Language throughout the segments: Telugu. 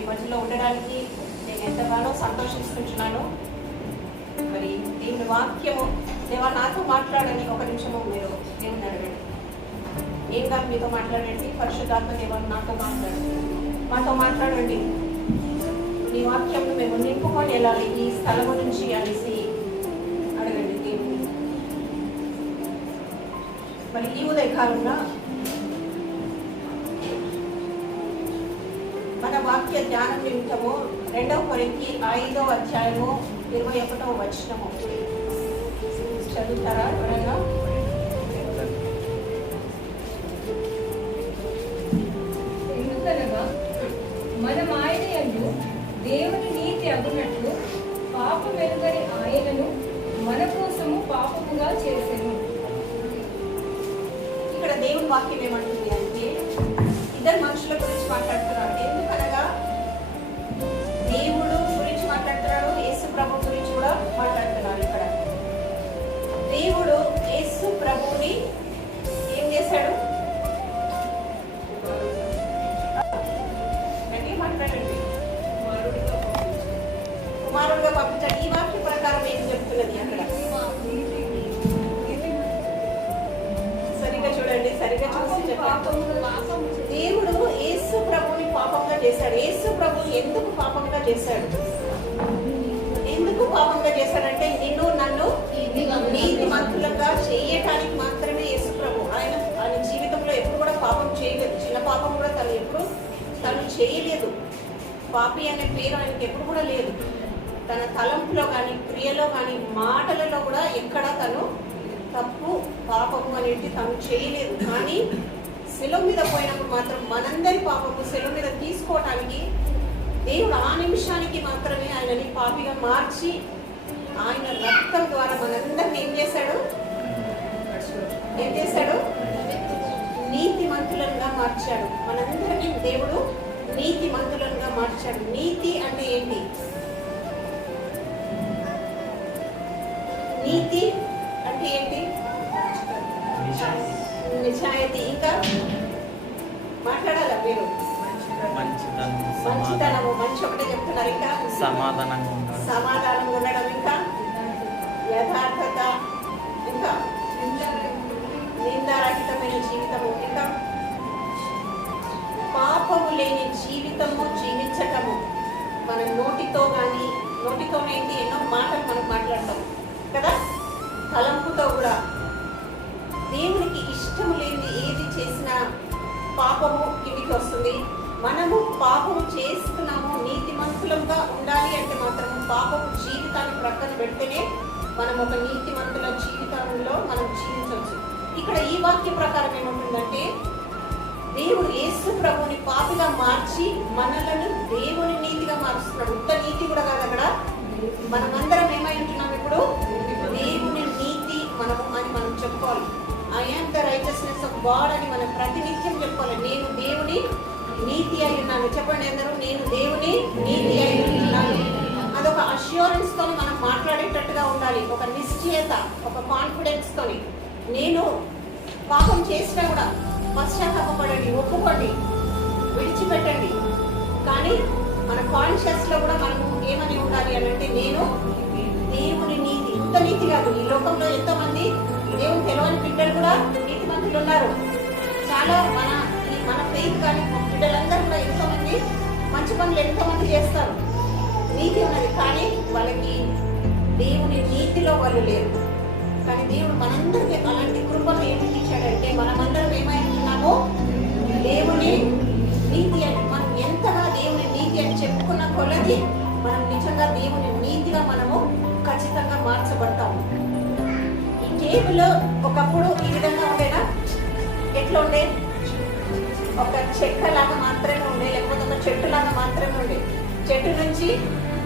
మీ మధ్యలో ఉండడానికి నేను ఎంతగానో సంతోషిస్తున్నాను. మరి దేవుని వాక్యము దేవా నాతో మాట్లాడని ఒక నిమిషము మీరు దేవుని అడగండి. ఏం కాదు మీతో మాట్లాడండి. పరిశుద్ధాత్మ దేవా నాతో మాట్లాడండి. మీ వాక్యంను మేము నింపుకొని వెళ్ళాలి ఈ స్థలము నుంచి అనేసి అడగండి దేవుని. మరి ఈ ఉదయకాలంలో మన వాక్య ధ్యానం నిమిత్తము 2 కొరింథీ 5వ అధ్యాయము 21వ వచనము చదువుతారా ఎవరైనా? ఎందుకనగా మనం ఆయన యందు దేవుని నీతి అగునట్లు పాపం వెనుగని ఆయనను మన కోసము పాపముగా చేసెను. ఇక్కడ దేవుని వాక్యం ఏమంటుంది అంటే ఇద్దరు మనుషుల గురించి మాట్లాడుతున్నాడు. ఎందుకనగా దేవుడు గురించి మాట్లాడుతున్నాడు, యేసు ప్రభు గురించి కూడా మాట్లాడుతున్నాడు. ఇక్కడ దేవుడు యేసు ప్రభుని ఏం చేశాడు? మాట్లాడండి. కుమారుడుగా పంపించాడు. ఈ వాక్య ప్రకారం ఏం చెప్తున్నది అక్కడ? సరిగ్గా చూడండి, సరిగ్గా చూసి చెప్పండి. దేవుడు యేసు ప్రభుని పాపంగా చేశాడు. యేసు ప్రభుని ఎందుకు పాపంగా చేశాడు? ఎందుకు పాపంగా చేశాడంటే నిన్ను నన్ను నీతిమంతులుగా చేయటానికి మాత్రమే యేసు ప్రభు. ఆయన జీవితంలో ఎప్పుడు కూడా పాపం చేయలేదు. చిన్న పాపం కూడా తను చేయలేదు. పాపి అనే పేరు ఆయనకి ఎప్పుడు కూడా లేదు. తన తలంపులో కానీ క్రియలో కానీ మాటలలో కూడా ఎక్కడ తను తప్పు పాపము అనేది తను చేయలేదు. కానీ శిలువ మీద పోయినప్పుడు మాత్రం మనందరి పాపము శిలువ మీద తీసుకోవటానికి దేవుడు ఆ నిమిషానికి మాత్రమే ఆయనని పాపిగా మార్చి ఆయన రక్తం ద్వారా మనందరిని ఏం చేశాడు? నీతిమంతులంగా మార్చాడు. మనందరినీ దేవుడు నీతిమంతులంగా మార్చాడు. నీతి అంటే ఏంటి? నీతి అంటే ఏంటి? నిజాయితీ. ఇంకా మాట్లాడాలా మీరు? మంచితనము. మంచి ఒకటే చెప్తున్నారు. ఇంకా సమాధానంగా ఉండడం. ఇంకా యథార్థత. ఇంకా నిందారహితమైన జీవితము. ఇంకా పాపము లేని జీవితము జీవించటము. మన నోటితోనే ఏంటి ఎన్నో మాటలు మనం మాట్లాడతాం కదా, తలంపుతో కూడా. దేవునికి ఇష్టం లేనిది ఏది చేసినా పాపము కిందికి వస్తుంది. మనము పాపము చేస్తున్నాము, నీతిమంతులంగా ఉండాలి అంటే మాత్రం పాపము జీవితాన్ని ప్రక్కన పెడితేనే మనం ఒక నీతిమంతుల జీవితంలో మనం జీవించవచ్చు. ఇక్కడ ఈ వాక్య ప్రకారం ఏమంటుందంటే దేవుడు యేసు ప్రభుని పాపిగా మార్చి మనలను దేవుని నీతిగా మారుస్తున్నాడు. ఉత్త నీతి కూడా కాదు. అక్కడ మనమందరం ఏమై ఉంటున్నాం ఇప్పుడు? దేవుని నీతి మనము అని మనం చెప్పుకోవాలి. I am the righteousness of God అని మనం ప్రతినిత్యం చెప్పుకోవాలి. నేను దేవుని నీతి అయి ఉన్నాను. చెప్పండి అందరూ, నేను దేవుని నీతి అయి ఉన్నాను. అదొక అష్యూరెన్స్ తోని మనం మాట్లాడేటట్టుగా ఉండాలి. ఒక నిశ్చయత, ఒక కాన్ఫిడెన్స్ తోని. నేను పాపం చేసినా కూడా పశ్చాత్తాపపడండి, ఒప్పుకోండి, విడిచిపెట్టండి. కానీ మన కాన్షియస్ లో కూడా మనము ఏమని ఉండాలి అని అంటే నేను దేవుని నీతి. ఇంత నీతి కాదు. ఈ లోకంలో ఎంతో మంది దేవుని తెలియని బిడ్డలు కూడా నీతిమంతులు ఉన్నారు. చాలా మన ఫెయిత్ కానీ బిడ్డలందరూ కూడా ఎంతో మంది మంచి పనులు ఎంతో మంది చేస్తారు. నీతి ఉన్నది కానీ వాళ్ళకి దేవుని నీతిలో వాళ్ళు లేరు. కానీ దేవుడు మనందరికీ అలాంటి కృపను ఏమి ఇచ్చాడంటే మనమందరం ఏమైతున్నామో దేవుని నీతి అని. మనం ఎంతగా దేవుని నీతి అని చెప్పుకున్న కొలది మనం నిజంగా దేవుని నీతిగా మనము ఖచ్చితంగా మార్చబడతాము. ఈ టేబుల్ ఒకప్పుడు ఈ విధంగా ఉండేనా? ఎట్లా ఉండే? ఒక చెక్కలాగా మాత్రమే ఉండే, లేకపోతే ఒక చెట్టులాగా మాత్రమే ఉండే. చెట్టు నుంచి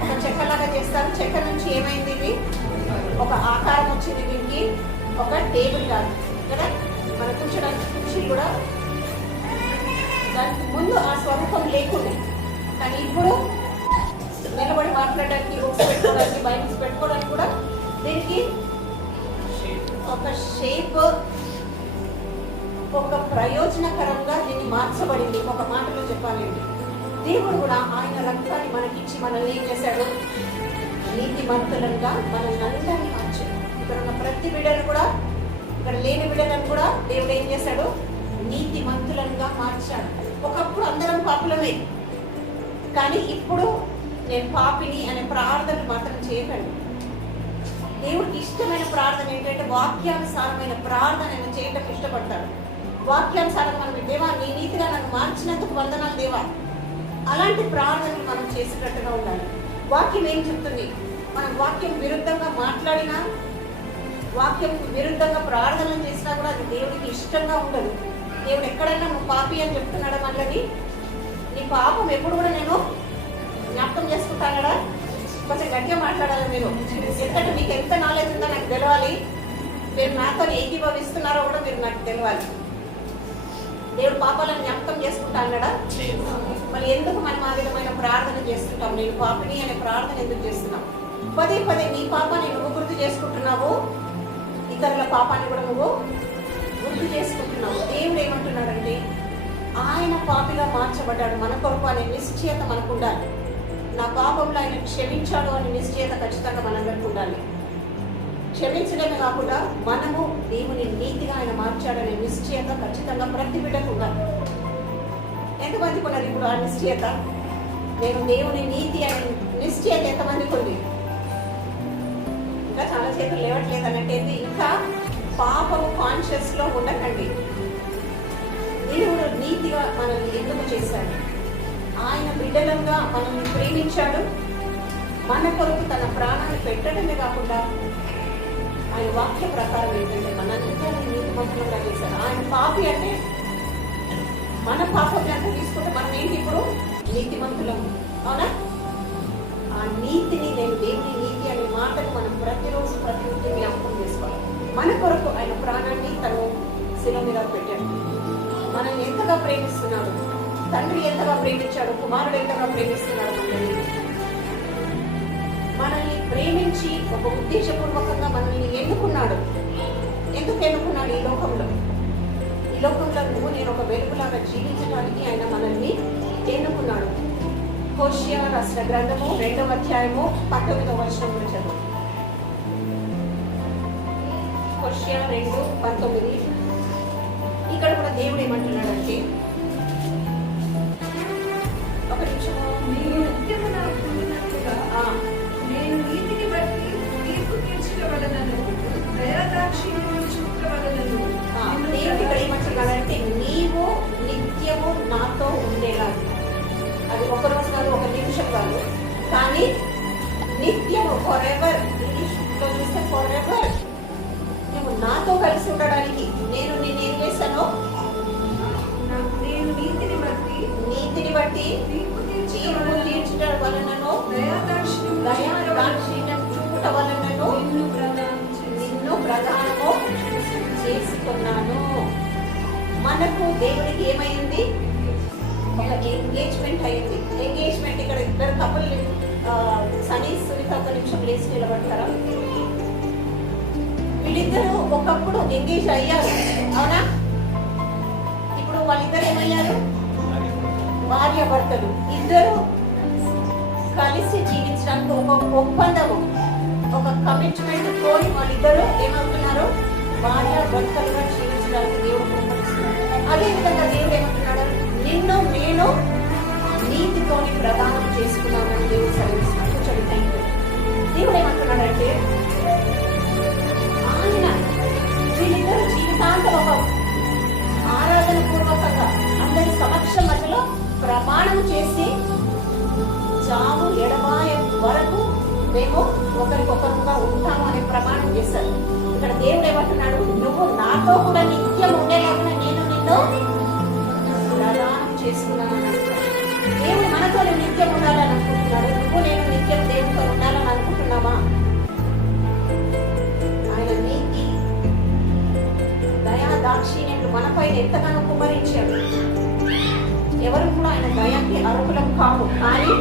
ఒక చెక్కలాగా చేస్తారు. చెక్క నుంచి ఏమైంది? ఇది ఒక ఆకారం వచ్చింది. దీనికి ఒక టేబుల్ కాదు కదా. మన కూర్చోడానికి కుర్చీలు కూడా దానికి ముందు ఆ స్వరూపం లేకుండా. కానీ ఇప్పుడు నిలబడి మాట్లాడడానికి, బుక్స్ పెట్టుకోవడానికి, బైబిల్స్ పెట్టుకోవడానికి కూడా దీనికి ఒక షేప్, ఒక ప్రయోజనకరంగా దీన్ని మార్చబడింది. ఒక మాటలో చెప్పాలండి, దేవుడు కూడా ఆయన రక్తాన్ని మనకిచ్చి మనల్ని ఏం చేశాడు? నీతిమంతులంగా మనల్ని అందరినీ మార్చాడు. ఇక్కడ ఉన్న ప్రతి బిడ్డను కూడా, ఇక్కడ లేని బిడ్డలను కూడా దేవుడు ఏం చేశాడు? నీతిమంతులంగా మార్చాడు. ఒకప్పుడు అందరం పాపులమే, కానీ ఇప్పుడు నేను పాపిని అనే ప్రార్థన మాత్రం చేయకండి. దేవుడికి ఇష్టమైన ప్రార్థన ఏంటంటే వాక్యానుసారమైన ప్రార్థన ఆయన చేయటం ఇష్టపడతాడు. వాక్యానుసారం మనం, దేవా నీ నీతిగా నన్ను మార్చినందుకు వందనాలు దేవా, అలాంటి ప్రార్థనలు మనం చేసేటట్టుగా ఉండాలి. వాక్యం ఏం చెప్తుంది? మనం వాక్యం విరుద్ధంగా మాట్లాడినా, వాక్యం విరుద్ధంగా ప్రార్థన చేసినా కూడా అది దేవుడికి ఇష్టంగా ఉండదు. దేవుడు ఎక్కడైనా నువ్వు పాపి అని చెప్తున్నాడు మళ్ళీ నీ పాపం ఎప్పుడు కూడా నేను జ్ఞాపకం చేసుకుంటానడా? కొంచెం గట్టిగా మాట్లాడాలి మీరు. ఎందుకంటే మీకు ఎంత నాలెడ్జ్ ఉందో నాకు తెలవాలి. మీరు నాతో ఏకీభవిస్తున్నారో కూడా మీరు నాకు తెలవాలి. దేవుడు పాపాలను జ్ఞాపకం చేసుకుంటానడా? మళ్ళీ ఎందుకు మనం ఆ విధమైన ప్రార్థన చేస్తుంటాం? నేను పాపిని అనే ప్రార్థన ఎందుకు చేస్తున్నాం? పదే పదే నీ పాపాన్ని నువ్వు గుర్తు చేసుకుంటున్నావు, ఇతరుల పాపాన్ని కూడా నువ్వు గుర్తు చేసుకుంటున్నావు. దేవుడు ఏమంటున్నాడంటే ఆయన పాపిగా మార్చబడ్డాడు మన కొరకు అనే నిశ్చయత మనకు ఉండాలి. నా పాపంలో ఆయన క్షమించాడు అనే నిశ్చయత ఖచ్చితంగా మనందరికీ ఉండాలి. క్షమించడమే కాకుండా మనము దేవుని నీతిగా ఆయన మార్చాడనే నిశ్చయత ఖచ్చితంగా ప్రతి బిడ్డకు ఉండాలి. ఎంతమందికి ఉన్నది ఇప్పుడు ఆ నిశ్చయత? నేను దేవుని నీతి అనే నిశ్చయత ఎంతమందికి ఉంది? ఇంకా చాలా చేతులు లేవట్లేదు అన్నట్టు. ఇంకా పాపము కాన్షియస్ లో ఉండకండి. దేవుడు నీతిగా మనల్ని ఎందుకు చేశాడు? ఆయన బిడ్డలంగా మనల్ని ప్రేమించాడు. మన కొరకు తన ప్రాణాన్ని పెట్టడమే కాకుండా ఆయన వాక్య ప్రకారం ఏంటంటే మనందరినీ నీతిమంతులుగా చేశాడు. ఆయన పాపి అంటే మన పాపం ఎంత తీసుకుంటే మనం ఏంటి ఇప్పుడు? నీతిమంతులము. అవునా? ఆ నీతిని, నేను దేవుని నీతి అనే మాటను మనం ప్రతిరోజు ప్రతినిత్యం జ్ఞాపకం చేసుకోవాలి. మన కొరకు ఆయన ప్రాణాన్ని తను శిలువ మీద పెట్టాడు. మనల్ని ఎంతగా ప్రేమిస్తున్నాడు, తండ్రి ఎంతగా ప్రేమించాడు, కుమారుడు ఎంతగా ప్రేమిస్తున్నాడు మనల్ని ప్రేమించి ఒక ఉద్దేశపూర్వకంగా మనల్ని ఎన్నుకున్నాడు. ఎందుకు ఎన్నుకున్నాడు? ఈ లోకంలో నువ్వు నేను ఒక వెలుగులాగా జీవించడానికి ఆయన మనల్ని ఎన్నుకున్నాడు. హోషేయ రాసిన గ్రంథము 2వ అధ్యాయము 19వ వచనం చదువు. హోషేయ 2:19. ఇక్కడ కూడా దేవుడు ఏమంటున్నాడంటే, ఒక నిమిషము, నేను నిత్యము నాకు పొందినట్లుగా నేను నీతిని బట్టి తీర్పు తీర్చవలనను దయాదాక్షిణ్యము చూపవలనను. దేవుడు ఇక్కడ ఏమంటున్నాడంటే నీవు నిత్యము నాతో ఉండేలా. అది ఒక రోజు కాదు, ఒక నిమిషం కాదు, కానీ నిత్యము ఫర్ ఎవర్. ఇంగ్లీష్లో చూస్తే ఫర్ ఎవర్ నువ్వు నాతో కలిసి ఉండడానికి నేను నేనేం చేశాను? నేను నీతిని బట్టి తీర్పు తీర్చడం వలనను దయాదాక్షిణ్యం చూపుట వలనను నిన్ను ప్రధానము చేసుకున్నాను. మనకు దేవుడికి ఏమైంది? ఒక ఎంగేజ్మెంట్ అయింది. ఎంగేజ్మెంట్ ఇక్కడ ఇద్దరు కపుల్, సనీ సునీత ఒక నిమిషం ప్లేస్ నిలబడతారా? వీళ్ళిద్దరూ ఒకప్పుడు ఎంగేజ్ అయ్యారు, అవునా? ఇప్పుడు వాళ్ళిద్దరు ఏమయ్యారు? భార్య భర్తలు. ఇద్దరు కలిసి జీవించడానికి ఒక ఒప్పందము, ఒక కమిట్మెంట్ కోరి వాళ్ళిద్దరూ ఏమవుతున్నారు? భార్య భర్తలుగా జీవించడానికి దేవుడు ఒప్పందిస్తున్నారు. అదేవిధంగా దేవుడు ఏమంటున్నాడు? నిన్ను నేను నీతితోని ప్రదానం చేసుకున్నానని దేవుడు సెలవిస్తున్నాడు. దేవుడు ఏమంటున్నాడంటే ఆయన వీళ్ళిద్దరు జీవితాంతం ఒక ఆరాధన పూర్వకంగా అందరి సమక్షం మధ్యలో ప్రమాణం చేసి చావు ఎడబాయ వరకు మేము ఒకరికొకరుగా ఉంటాము అనే ప్రమాణం చేశారు. ఇక్కడ దేవుడు ఏమంటున్నాడు? నువ్వు నాతో కూడా నిత్యం ఉండేలాగా నేను నిన్ను ప్రదానం చేసుకున్నాను. దేవుడు మనతో నిత్యం ఉండాలని అనుకుంటున్నాడు. నువ్వు నేను నిత్యం దేవుడితో ఉండాలని అనుకుంటున్నావా? ఆయన నీతి దయా దాక్షిణ్యం మనపై ఎంతగానో కుమరించాడు. ఎవరు కూడా ఆయన దయాకి అర్హులం కాము, కానీ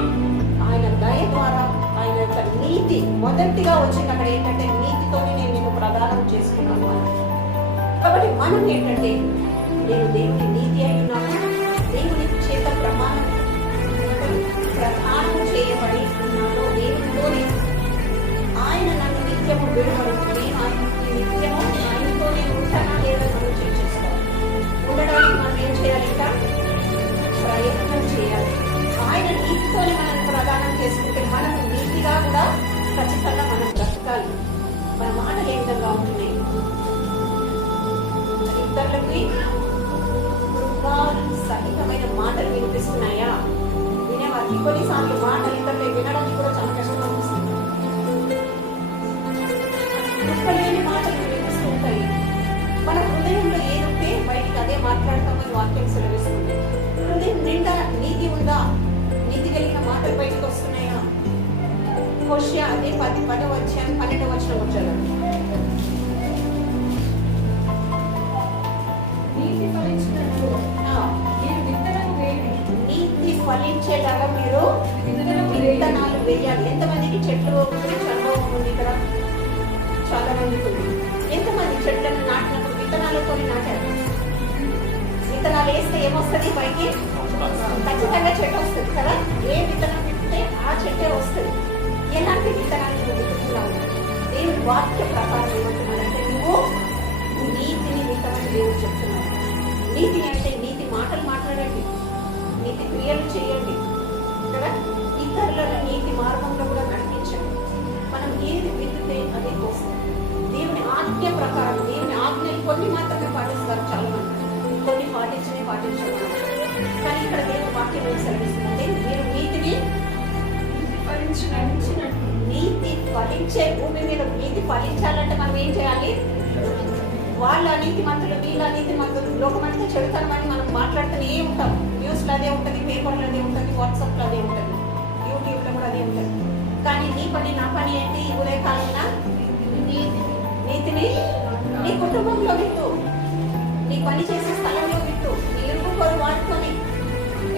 ఆయన దయ ద్వారా ఆయన యొక్క నీతి మొదటిగా వచ్చింది. అక్కడ ఏంటంటే నీతితోనే నేను నిన్ను ప్రదానం చేసుకున్నాను అని. కాబట్టి మనం ఏంటంటే నేను దేవుని నీతి అయి ఉన్నాను, దేవుని చేత వాళ్ళకి కృపా సహితమైన మాటలు వినిపిస్తున్నాయా? వినేవారికి కొన్నిసార్లు మాటలు ఇతరులు వినడానికి కూడా చాలా కష్టంగా వస్తుంది. కృపలేని మాటలు వినిపిస్తూ ఉంటాయి. మన హృదయంలో ఏదుంటే బయటికి అదే మాట్లాడతామని వాక్యం సెలవిస్తుంది. హృదయం నిండా నీతి ఉందా? నీతి కలిగిన మాటలు బయటకు వస్తున్నాయా? హోషేయ అదే 10వ అధ్యాయం 12వ వచనం వచ్చారు. నీతి ఫలించినట్లు మీరు విత్తనము వేయండి. నీతి ఫలించేలాగా మీరు విత్తనాలు వేయాలి. ఎంతమందికి చెట్లు గురించి అనుభవం ఉంది ఇక్కడ? చాలా మందికి ఉంది. ఎంతమంది చెట్లను నాటినప్పుడు విత్తనాలతో నాటారు? విత్తనాలు వేస్తే ఏమొస్తుంది? పైకి ఖచ్చితంగా చెట్టు వస్తుంది కదా. ఏ విత్తనం విత్తితే ఆ చెట్టే వస్తుంది. ఎలాంటి విత్తనాలు నువ్వు విత్తుతున్నావు? దేవుని వాక్య ప్రకారం ఏమంటున్నాడంటే నువ్వు నీతిని విత్తమని దేవుడు చెప్తున్నావు. నీతిని అంటే నీతి మాటలు మాట్లాడండి, నీతి క్రియలు చేయండి కదా. ఇతరులను నీతి మార్గంలో కూడా నడిపించండి. మనం ఏది విత్తితే అదే కోసం. దేవుని ఆజ్ఞ ప్రకారం, దేవుని ఆజ్ఞలు కొన్ని మాత్రమే పాటిస్తారు చాలా మంది, కొన్ని పాటించడం. కానీ ఇక్కడ దేవుని వాక్యం ఏం సెలవిస్తుందంటే మీరు నీతిని ఫలించినట్టు. నీతి ఫలించే భూమి మీద నీతి ఫలించాలంటే మనం ఏం చేయాలి? వాళ్ళ నీతి మంతులు, వీళ్ళ నీతి మంతులు, లోకమంతా చెడుతనమని మనం మాట్లాడుతూనే ఉంటాం. న్యూస్లో అదే ఉంటుంది, పేపర్లో అదే ఉంటుంది, వాట్సాప్లో అదే ఉంటుంది, యూట్యూబ్లో కూడా అదే ఉంటుంది. కానీ నీ పని నా పని ఏంటి? ఉదయకాలమైన నీతిని నీ కుటుంబంలో విత్తు, నీ పని చేసే స్థలంలో విత్తు, నీ ఇరుగు పొరుగు వాటితోని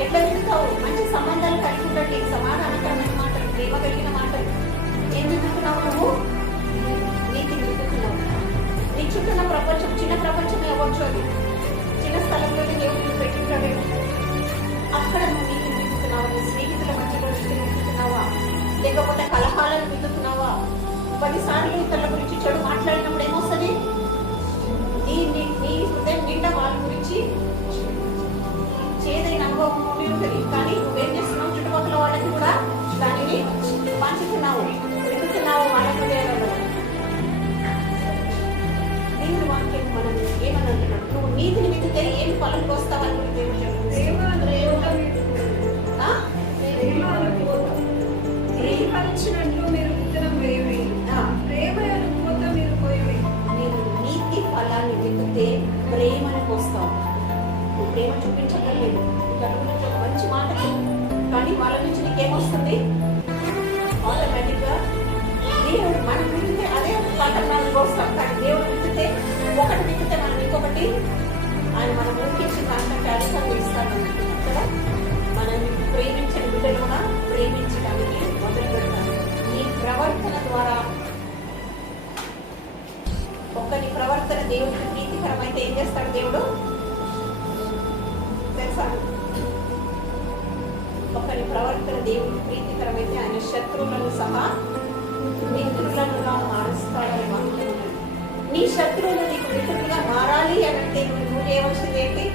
ఎట్లా విత్తుతావు? మంచి సంబంధాలు కలిగి ఉండండి, సమాధానకరమైన మాటలు, ప్రేమ కలిగిన మాటలు. ఏం విత్తుతున్నావు నువ్వు? నీతిని విత్తుతున్నావు. నీ చుట్టూ ప్రపంచం చిన్న ప్రపంచమే అవ్వచ్చు, అది చిన్న స్థలంలోనే దేవుడిని పెట్టుకుంటాడేమో. అక్కడ నువ్వు నీతిని విత్తుతున్నావా? నీ స్నేహితుల మధ్యలో నీతిని విత్తుతున్నావా? లేకపోతే కలహాలను విత్తుతున్నావా? 10 సార్లు ఇతరుల గురించి చెడు మాట్లాడినప్పుడు ఏమొస్తుంది? నీ హృదయం నిండా వాళ్ళ గురించి చేదైన అనుభవం ఉంటుంది. కానీ నువ్వేం చేస్తున్నావు? చుట్టుపక్కల వాళ్ళకి కూడా దానిని పంచుతున్నావు, విత్తుతున్నావు వాళ్ళ హృదయాలలో. దేవుని వాక్యం మనం ఏమని అంటున్నాడు? నువ్వు నీతిని విత్తితే ఏం ఫలం వస్తావని దేవుడు ఫలించినట్లు మీరు విత్తనం వేయవి, ప్రేమ అనుకోత మీరు కోయవి. మీరు నీతి ఫలాన్ని విత్తితే ప్రేమను పోస్తావు. నువ్వు ప్రేమ చూపించగలేదు, ఇతరుల గురించి ఒక మంచి మాట కానీ వాళ్ళ నుంచి నీకేమొస్తుంది? ఆటోమేటిక్గా దేవుడు మనం విత్తితే అదే పట్టణాలు పోస్తాం. కానీ దేవుడు విత్తితే ఒకటి విత్తితే మనం ఇంకొకటి ఆయన మనం ఊరికించిన దాంట్లో అధికంగా ఇస్తాడు కదా. మనం ప్రేమించిన బిడ్డలు కూడా ప్రేమించడానికి మొదలు పెడతారు. నీ ప్రవర్తన ద్వారా ఒక్కరి ప్రవర్తన దేవుడికి ప్రీతికరమైతే ఏం చేస్తాడు దేవుడు తెలుసా? ఒకరి ప్రవర్తన దేవుడికి ప్రీతికరమైతే ఆయన శత్రువులను సహా మిత్రులను మారుస్తాడని వాక్యం ఉన్నది. నీ శత్రువులు నీకు మిత్రులుగా మారాలి అని అంటే నువ్వు చేయవలసింది ఏంటి?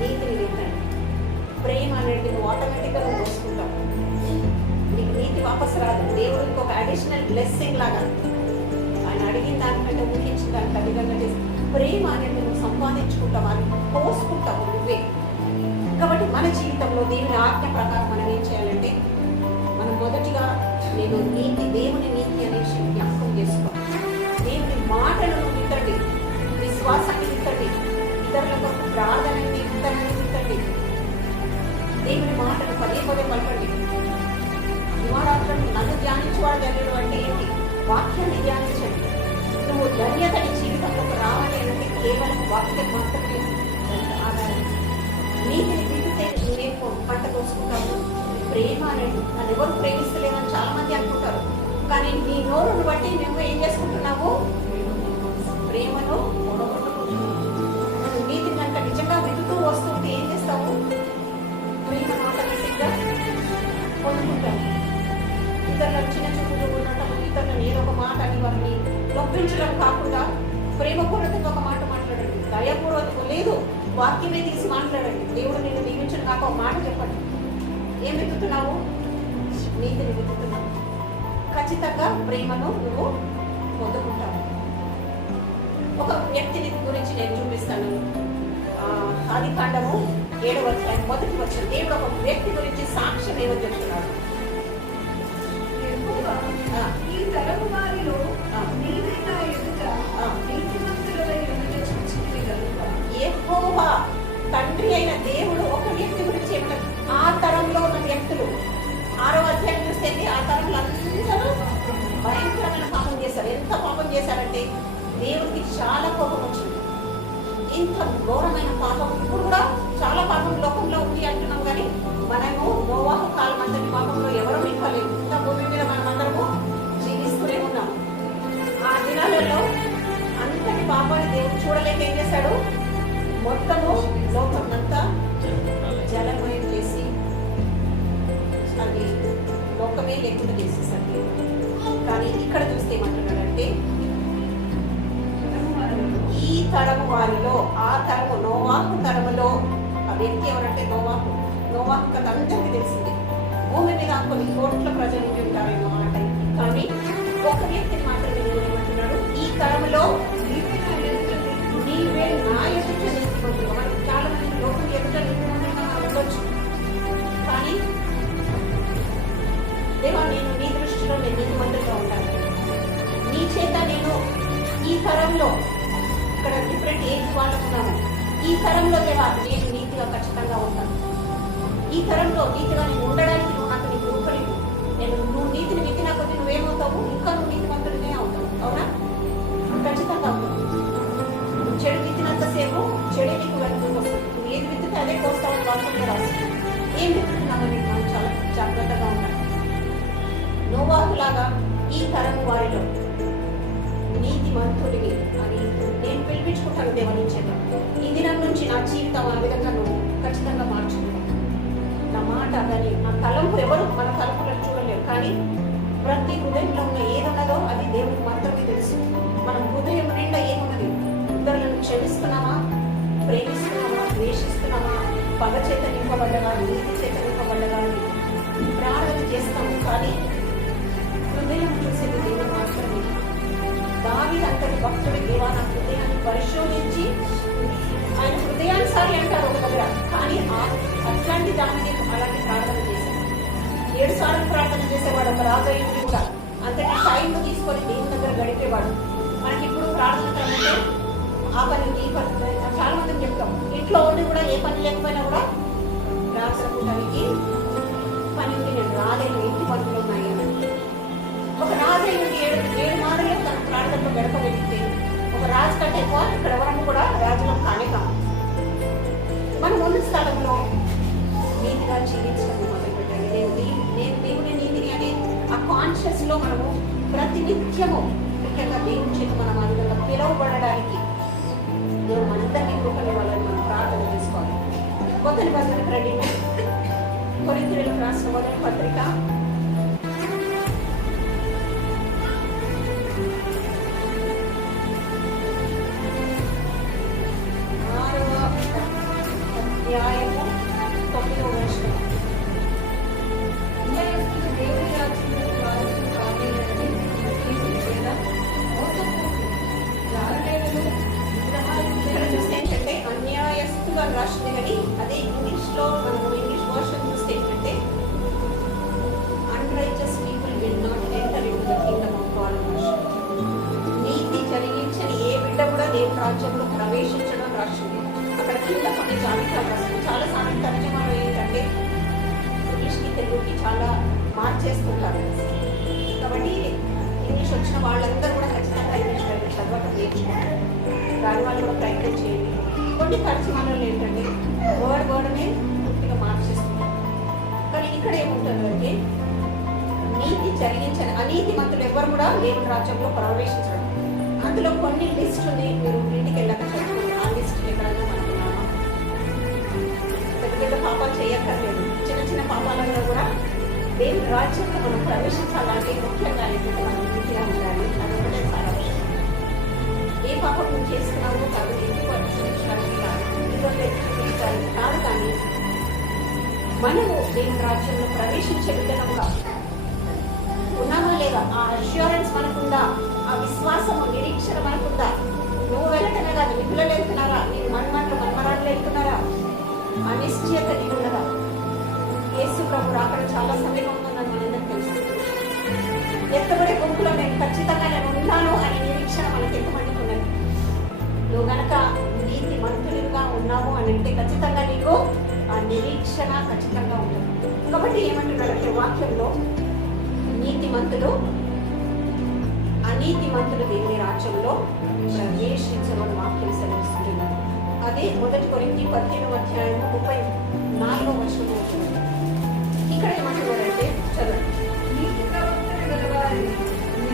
నీతిని విత్తండి. ప్రేమ అనేది నువ్వు ఆటోమేటిక్గా నువ్వు పోసుకుంటావు. నీకు నీతి వాపసు రాదు. దేవుడు ఇంకొక అడిషనల్ బ్లెస్సింగ్ లాగా ఆయన అడిగిన దానికంటే ఊహించిన దానికి అధికంగా చేసి ప్రేమ అనేది నువ్వు సంపాదించుకుంటావు, అని పోసుకుంటావు నువ్వే. కాబట్టి మన జీవితంలో దేవుని ఆజ్ఞ ప్రకారం మనం ఏం చేయాలంటే మనం మొదటిగా నేను దేవుని నీతి అనే జ్ఞాపకం చేసుకోవాలి. దేవుని మాటలను విత్తండి, విశ్వాసాన్ని విత్తండి, ఇతరుల కొరకు ప్రార్థనని విత్తండి. దేవుని మాటలు పదే పలకండి. దివారాత్రులు నన్ను ధ్యానించేవాడు ధన్యుడు అంటే ఏంటి? వాక్యాన్ని ధ్యానించండి. నువ్వు ధన్యతని జీవితంలోకి రావాలి అంటే కేవలం వాక్యం మాత్రమే ఆధారం. నీతిని విత్తితే నువ్వే పంట కోసుకుంటావు. ప్రేమ అనేది నన్ను ఎవరు ప్రేమిస్తలేదని చాలా మంది అనుకుంటారు. కానీ నీ నోరును బట్టి నువ్వు ఏం చేసుకుంటున్నావు? ప్రేమను నువ్వు నీతిని కనుక నిజంగా విత్తుతూ వస్తుంటే ఏం చేస్తావు? ప్రేమను ఆటోమేటిక్గా పొందుకుంటావు. ఇతరులకు చిన్న చూపులు ఉండటం, ఇతరులను ఏదో ఒక మాట అని వారిని నొప్పించడం కాకుండా ప్రేమపూర్వకంగా ఒక మాట మాట్లాడండి. దయపూర్వకం లేదు, వాక్యమే తీసి మాట్లాడండి. దేవుడు నిన్ను దీవించడం నాకు ఒక మాట చెప్పండి. ఏం వెతుకుతున్నావు? నీతిని వెతుకుతున్నావు. ఖచ్చితంగా ప్రేమను నువ్వు పొందుకుంటావు. ఒక వ్యక్తిని గురించి నేను చూపిస్తాను. ఆదికాండము 7వ అధ్యాయం 1వ వచనం. దేవుడు ఒక వ్యక్తి గురించి సాక్ష్యం ఏమని చెప్తున్నాడు? యెహోవా, ఈ తరము వారిలో నీవే నా ఎదుట నీతిమంతులవై ఉండుట చూచితివి గనుక. యెహోవా తండ్రి అయిన దేవుడు ఒక వ్యక్తి గురించి ఏమన్నా ఆ తరంలో ఉన్న వ్యక్తులు 6వ అధ్యాయం చూస్తే ఆ తరంలో అందరూ భయంకరమైన పాపం చేశారు. ఎంత పాపం చేశారంటే దేవుడికి చాలా కోపం వచ్చింది. ఇంత ఘోరమైన పాపం ఇప్పుడు కూడా చాలా పాపం లోకంలో ఉంది అంటున్నాం, కానీ మనము నోవాహు కాలం అంతటి పాపంలో ఎవరూ నింపలేము. ఇంత భూమి మీద మనం అందరము జీవిస్తూనే ఉన్నాం. ఆ దినాలలో అంతటి పాపాన్ని దేవుడు చూడలేక ఏం చేశాడు? మొత్తము లోకం అంతా జలమయం చేసి అది లోకమే లేకుండా చేసేసరికి. కానీ ఇక్కడ చూస్తే ఏమంటున్నాడంటే ఈ తరము వారిలో, ఆ తరము నోవాహు తరములో ఆ వ్యక్తి ఎవరంటే నోవాహు కథ అందరికీ తెలిసింది. భూమి మీద కొన్ని కోట్ల ప్రజలు ఉండి ఉంటారేమో ఆ టైంకి, కానీ ఒక వ్యక్తిని మాత్రమే దేవుడు ఏమంటున్నాడు? ఈ తరములో నీవే నా ఎదుట నీతిమంతుడు. మనకు చాలా మంది లోకం ఎదుట నీతిమంతులుగా ఉండొచ్చు, కానీ దేవా నేను నీ దృష్టిలో నేను నీతిమంతులుగా ఉంటాను. నీ చేత నేను ఈ తరంలో ఇక్కడ డిఫరెంట్ ఏజ్ వాళ్ళు ఉన్నాను. ఈ తరంలో దేవా నేను నీతిగా ఖచ్చితంగా ఉంటాను. ఈ తరంలో నీతిగా నేను ఉండడానికి నువ్వు నాకు నీ రూపని నువ్వు నీతిని విత్తినా కొద్ది నువ్వేమవుతావు? ఇంకా నువ్వు నీతిమంతుడినే అవుతావు. అవునా? ఖచ్చితంగా అవుతావు. నువ్వు చెడు విత్తినంతసేపు చెడు నీకు వెళ్తుంది వస్తుంది. నువ్వు ఏది విత్తితే అదే కోస్తావని వాక్యంలో రాస్తుంది. ఏం విత్తుతున్నామని మనం చాలా జాగ్రత్తగా ఉండాలి. నోవాహులాగా ఈ తరం వారిలో నీతిమంతుడిని అని నేను పిలిపించుకుంటాను దేవుని చేత. ఈ దినం నుంచి నా జీవితం ఆ విధంగా నువ్వు ఖచ్చితంగా మార్చుకుంటావు. నా మాట కానీ నా తలంపు ఎవరు మన తలంపులను చూడలేరు, కానీ ప్రతి హృదయంలో ఉన్న ఏదున్నదో అది దేవునికి మాత్రమే తెలుసు. మనం హృదయం నిండా ఏమున్నది? ఇతరులను క్షమిస్తున్నామా, ప్రేమిస్తున్నామా, ద్వేషిస్తున్నామా, పగ చేత నింపబడ్డగా, నీతి చేత నింపబడ్డగా ప్రార్థన చేస్తాము, కానీ హృదయం చూసేది దేవుడు మాత్రమే. దావీదు అంతటి భక్తుడి దేవా నా హృదయాన్ని పరిశోధించి, ఆయన హృదయానుసారి అంటారు ఒక దగ్గర, కానీ అట్లాంటి దాన్ని అలాంటి ప్రార్థన చేశాడు. 7 సార్లు ప్రార్థన చేసేవాడు ఒక రాజయ్యుడు కూడా. అంతటి టైం తీసుకొని దేవుని దగ్గర గడిపేవాడు. మనకి ఇప్పుడు ప్రార్థన అంటే ఆ పని ఈ పని చాలా మందికి చెప్తాం. ఇంట్లో ఉండి కూడా ఏ పని లేకపోయినా కూడా రాత్రికి పని ఉండి నేను రాలేను, ఇంటి పనులు ఉన్నాయి అని. ఒక రాజయ్యుడు 7 మాటలు తన ప్రార్థనలో గడపగలిగితే ఒక రాజు కంటే ఎక్కువ ఇక్కడ ఎవరము కూడా రాజులను కానే కాదు. మనం ఉన్న స్థలంలో నీతిగా జీవించడం మొదలుపెట్టాలి. నేను దేవుని నీతిని అనే ఆ కాన్షియస్ లో మనము ప్రతినిత్యము ముఖ్యంగా దేవుని చేత మనం అందులో పిలువబడడానికి దేవుడు మనందరికీ కృపని వాళ్ళని మనం ప్రార్థన చేసుకోవాలి. కొత్త నిబంధనకు రెడీ. కొరింథీయులకు రాసిన మొదటి పత్రిక 6వ అధ్యాయము 9వ వచనం. అన్యాయస్తులు దేవుని రాజ్యములకు వారసులు కాలేరని తీర్పుచేయగా మోసపోకు జారలేరను విగ్రహాలు ఇక్కడ చూస్తే ఏంటంటే అన్యాయస్తుగా రాసింది, కానీ అదే ఇంగ్లీష్లో మనము ఇంగ్లీష్ వర్షన్ చూస్తే ఏంటంటే unrighteous people will not enter into the Kingdom of God. నీతి జరిగించని ఏ బిడ్డ కూడా దేవుని రాజ్యంలో ప్రవేశించడం రాసింది. అక్కడ కింద కొన్ని జాబితాలు రాస్తుంది. చాలా సామెత తర్జమాలు ఏంటంటే ఇంగ్లీష్కి తెలుగుకి చాలా మార్చేస్తుంటారు. కాబట్టి ఇంగ్లీష్ వచ్చిన వాళ్ళందరూ కూడా ఖచ్చితంగా ఇంగ్లీష్ బైబిల్ చదవటం నేర్చుకుంటారు. దాని వాళ్ళు కూడా ప్రయత్నం చేయండి. కొన్ని తర్జమానాలు ఏంటంటే వర్డ్నే పూర్తిగా మార్చేస్తున్నారు. కానీ ఇక్కడ ఏముంటుందంటే నీతి జరిగించని అనీతి మంతులు ఎవరు కూడా దేవుని రాజ్యంలో ప్రవేశించడం. అందులో కొన్ని లిస్టుని మీరు ఇంటికి వెళ్ళాక చదువుకోండి. ఆ లిస్ట్ ఎక్కడైనా అనుకున్నామా? పెద్ద పెద్ద పాపాలు చేయక్కర్లేదు. చిన్న చిన్న పాపాలలో కూడా దేవుని రాజ్యంలో మనం ప్రవేశించాలంటే ముఖ్యంగా ఏంటంటే మనం నీతిగా ఉండాలి. అది ఒకటే చాలా అవసరం. ఏ పాపం నువ్వు చేస్తున్నావో కాదు, ఎందుకు చూపించడానికి కాదు, చూపించడానికి కాదు, కానీ మనము దేవుని రాజ్యంలో ప్రవేశించే విధానంగా ఉన్నామా లేదా? ఆ అష్యూరెన్స్ మనకుందా? ఆ విశ్వాసము నిరీక్షణ మనకుందా? నువ్వు వెళ్ళటమే కాదు, నీ పిల్లలు వెళ్తున్నారా, నీ మనమరాళ్ళు వెళ్తున్నారా, అనిశ్చయత నీకున్నదా? యేసు ప్రభు రాకడ చాలా సమయం ఉందని మనందరికీ తెలుసు. ఎత్తబడే గుంపులో నేను ఖచ్చితంగా నేను ఉన్నాను అనే నిరీక్షణ మనకి ఎంతమందికి ఉన్నది? నువ్వు గనక నీతి మంతులుగా ఉన్నావు అని అంటే ఖచ్చితంగా నీకు ఆ నిరీక్షణ ఖచ్చితంగా ఉంటుంది. కాబట్టి ఏమంటున్నారంటే వాక్యంలో నీతిమంతులు అనీతి మంతులు దేవుని రాజ్యంలో ప్రవేశించమని వాక్యం సెలవిస్తున్నారు. అదే 1 కొరింథీ 15:34 ఇక్కడ ఏమంటున్నారంటే చదవండి.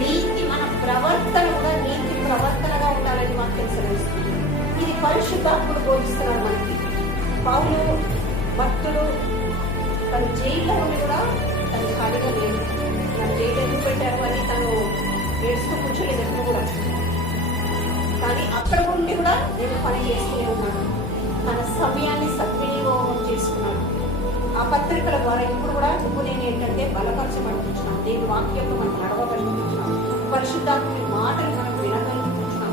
నీతి మన ప్రవర్తన కూడా నీతి ప్రవర్తనగా ఉండాలని వాక్యం సెలవిస్తుంది. ఇది పరిశుద్ధాత్ముడు బోధిస్తున్నారు మనకి. పౌలు భక్తుడు తన జైల్లో ఉండి కూడా తను ఖాళీగా లేదు. తన జైలు ఎందుకు పెట్టారు అని తను ఏడుస్తూ కూర్చోలేదు ఎప్పుడు కూడా. కానీ అక్కడ ఉండి కూడా నేను పని చేస్తూనే ఉన్నాను. తన సమయాన్ని సద్వినియోగం చేసుకున్నాడు. ఆ పత్రికల ద్వారా ఇప్పుడు కూడా నువ్వు నేను ఏంటంటే బలపరచబడుతున్నాను. దేవుని వాక్యంలో మనం నడవగలుగుతున్నాం. పరిశుద్ధాత్మని మాటలు మనం వినగలుగుతున్నాం.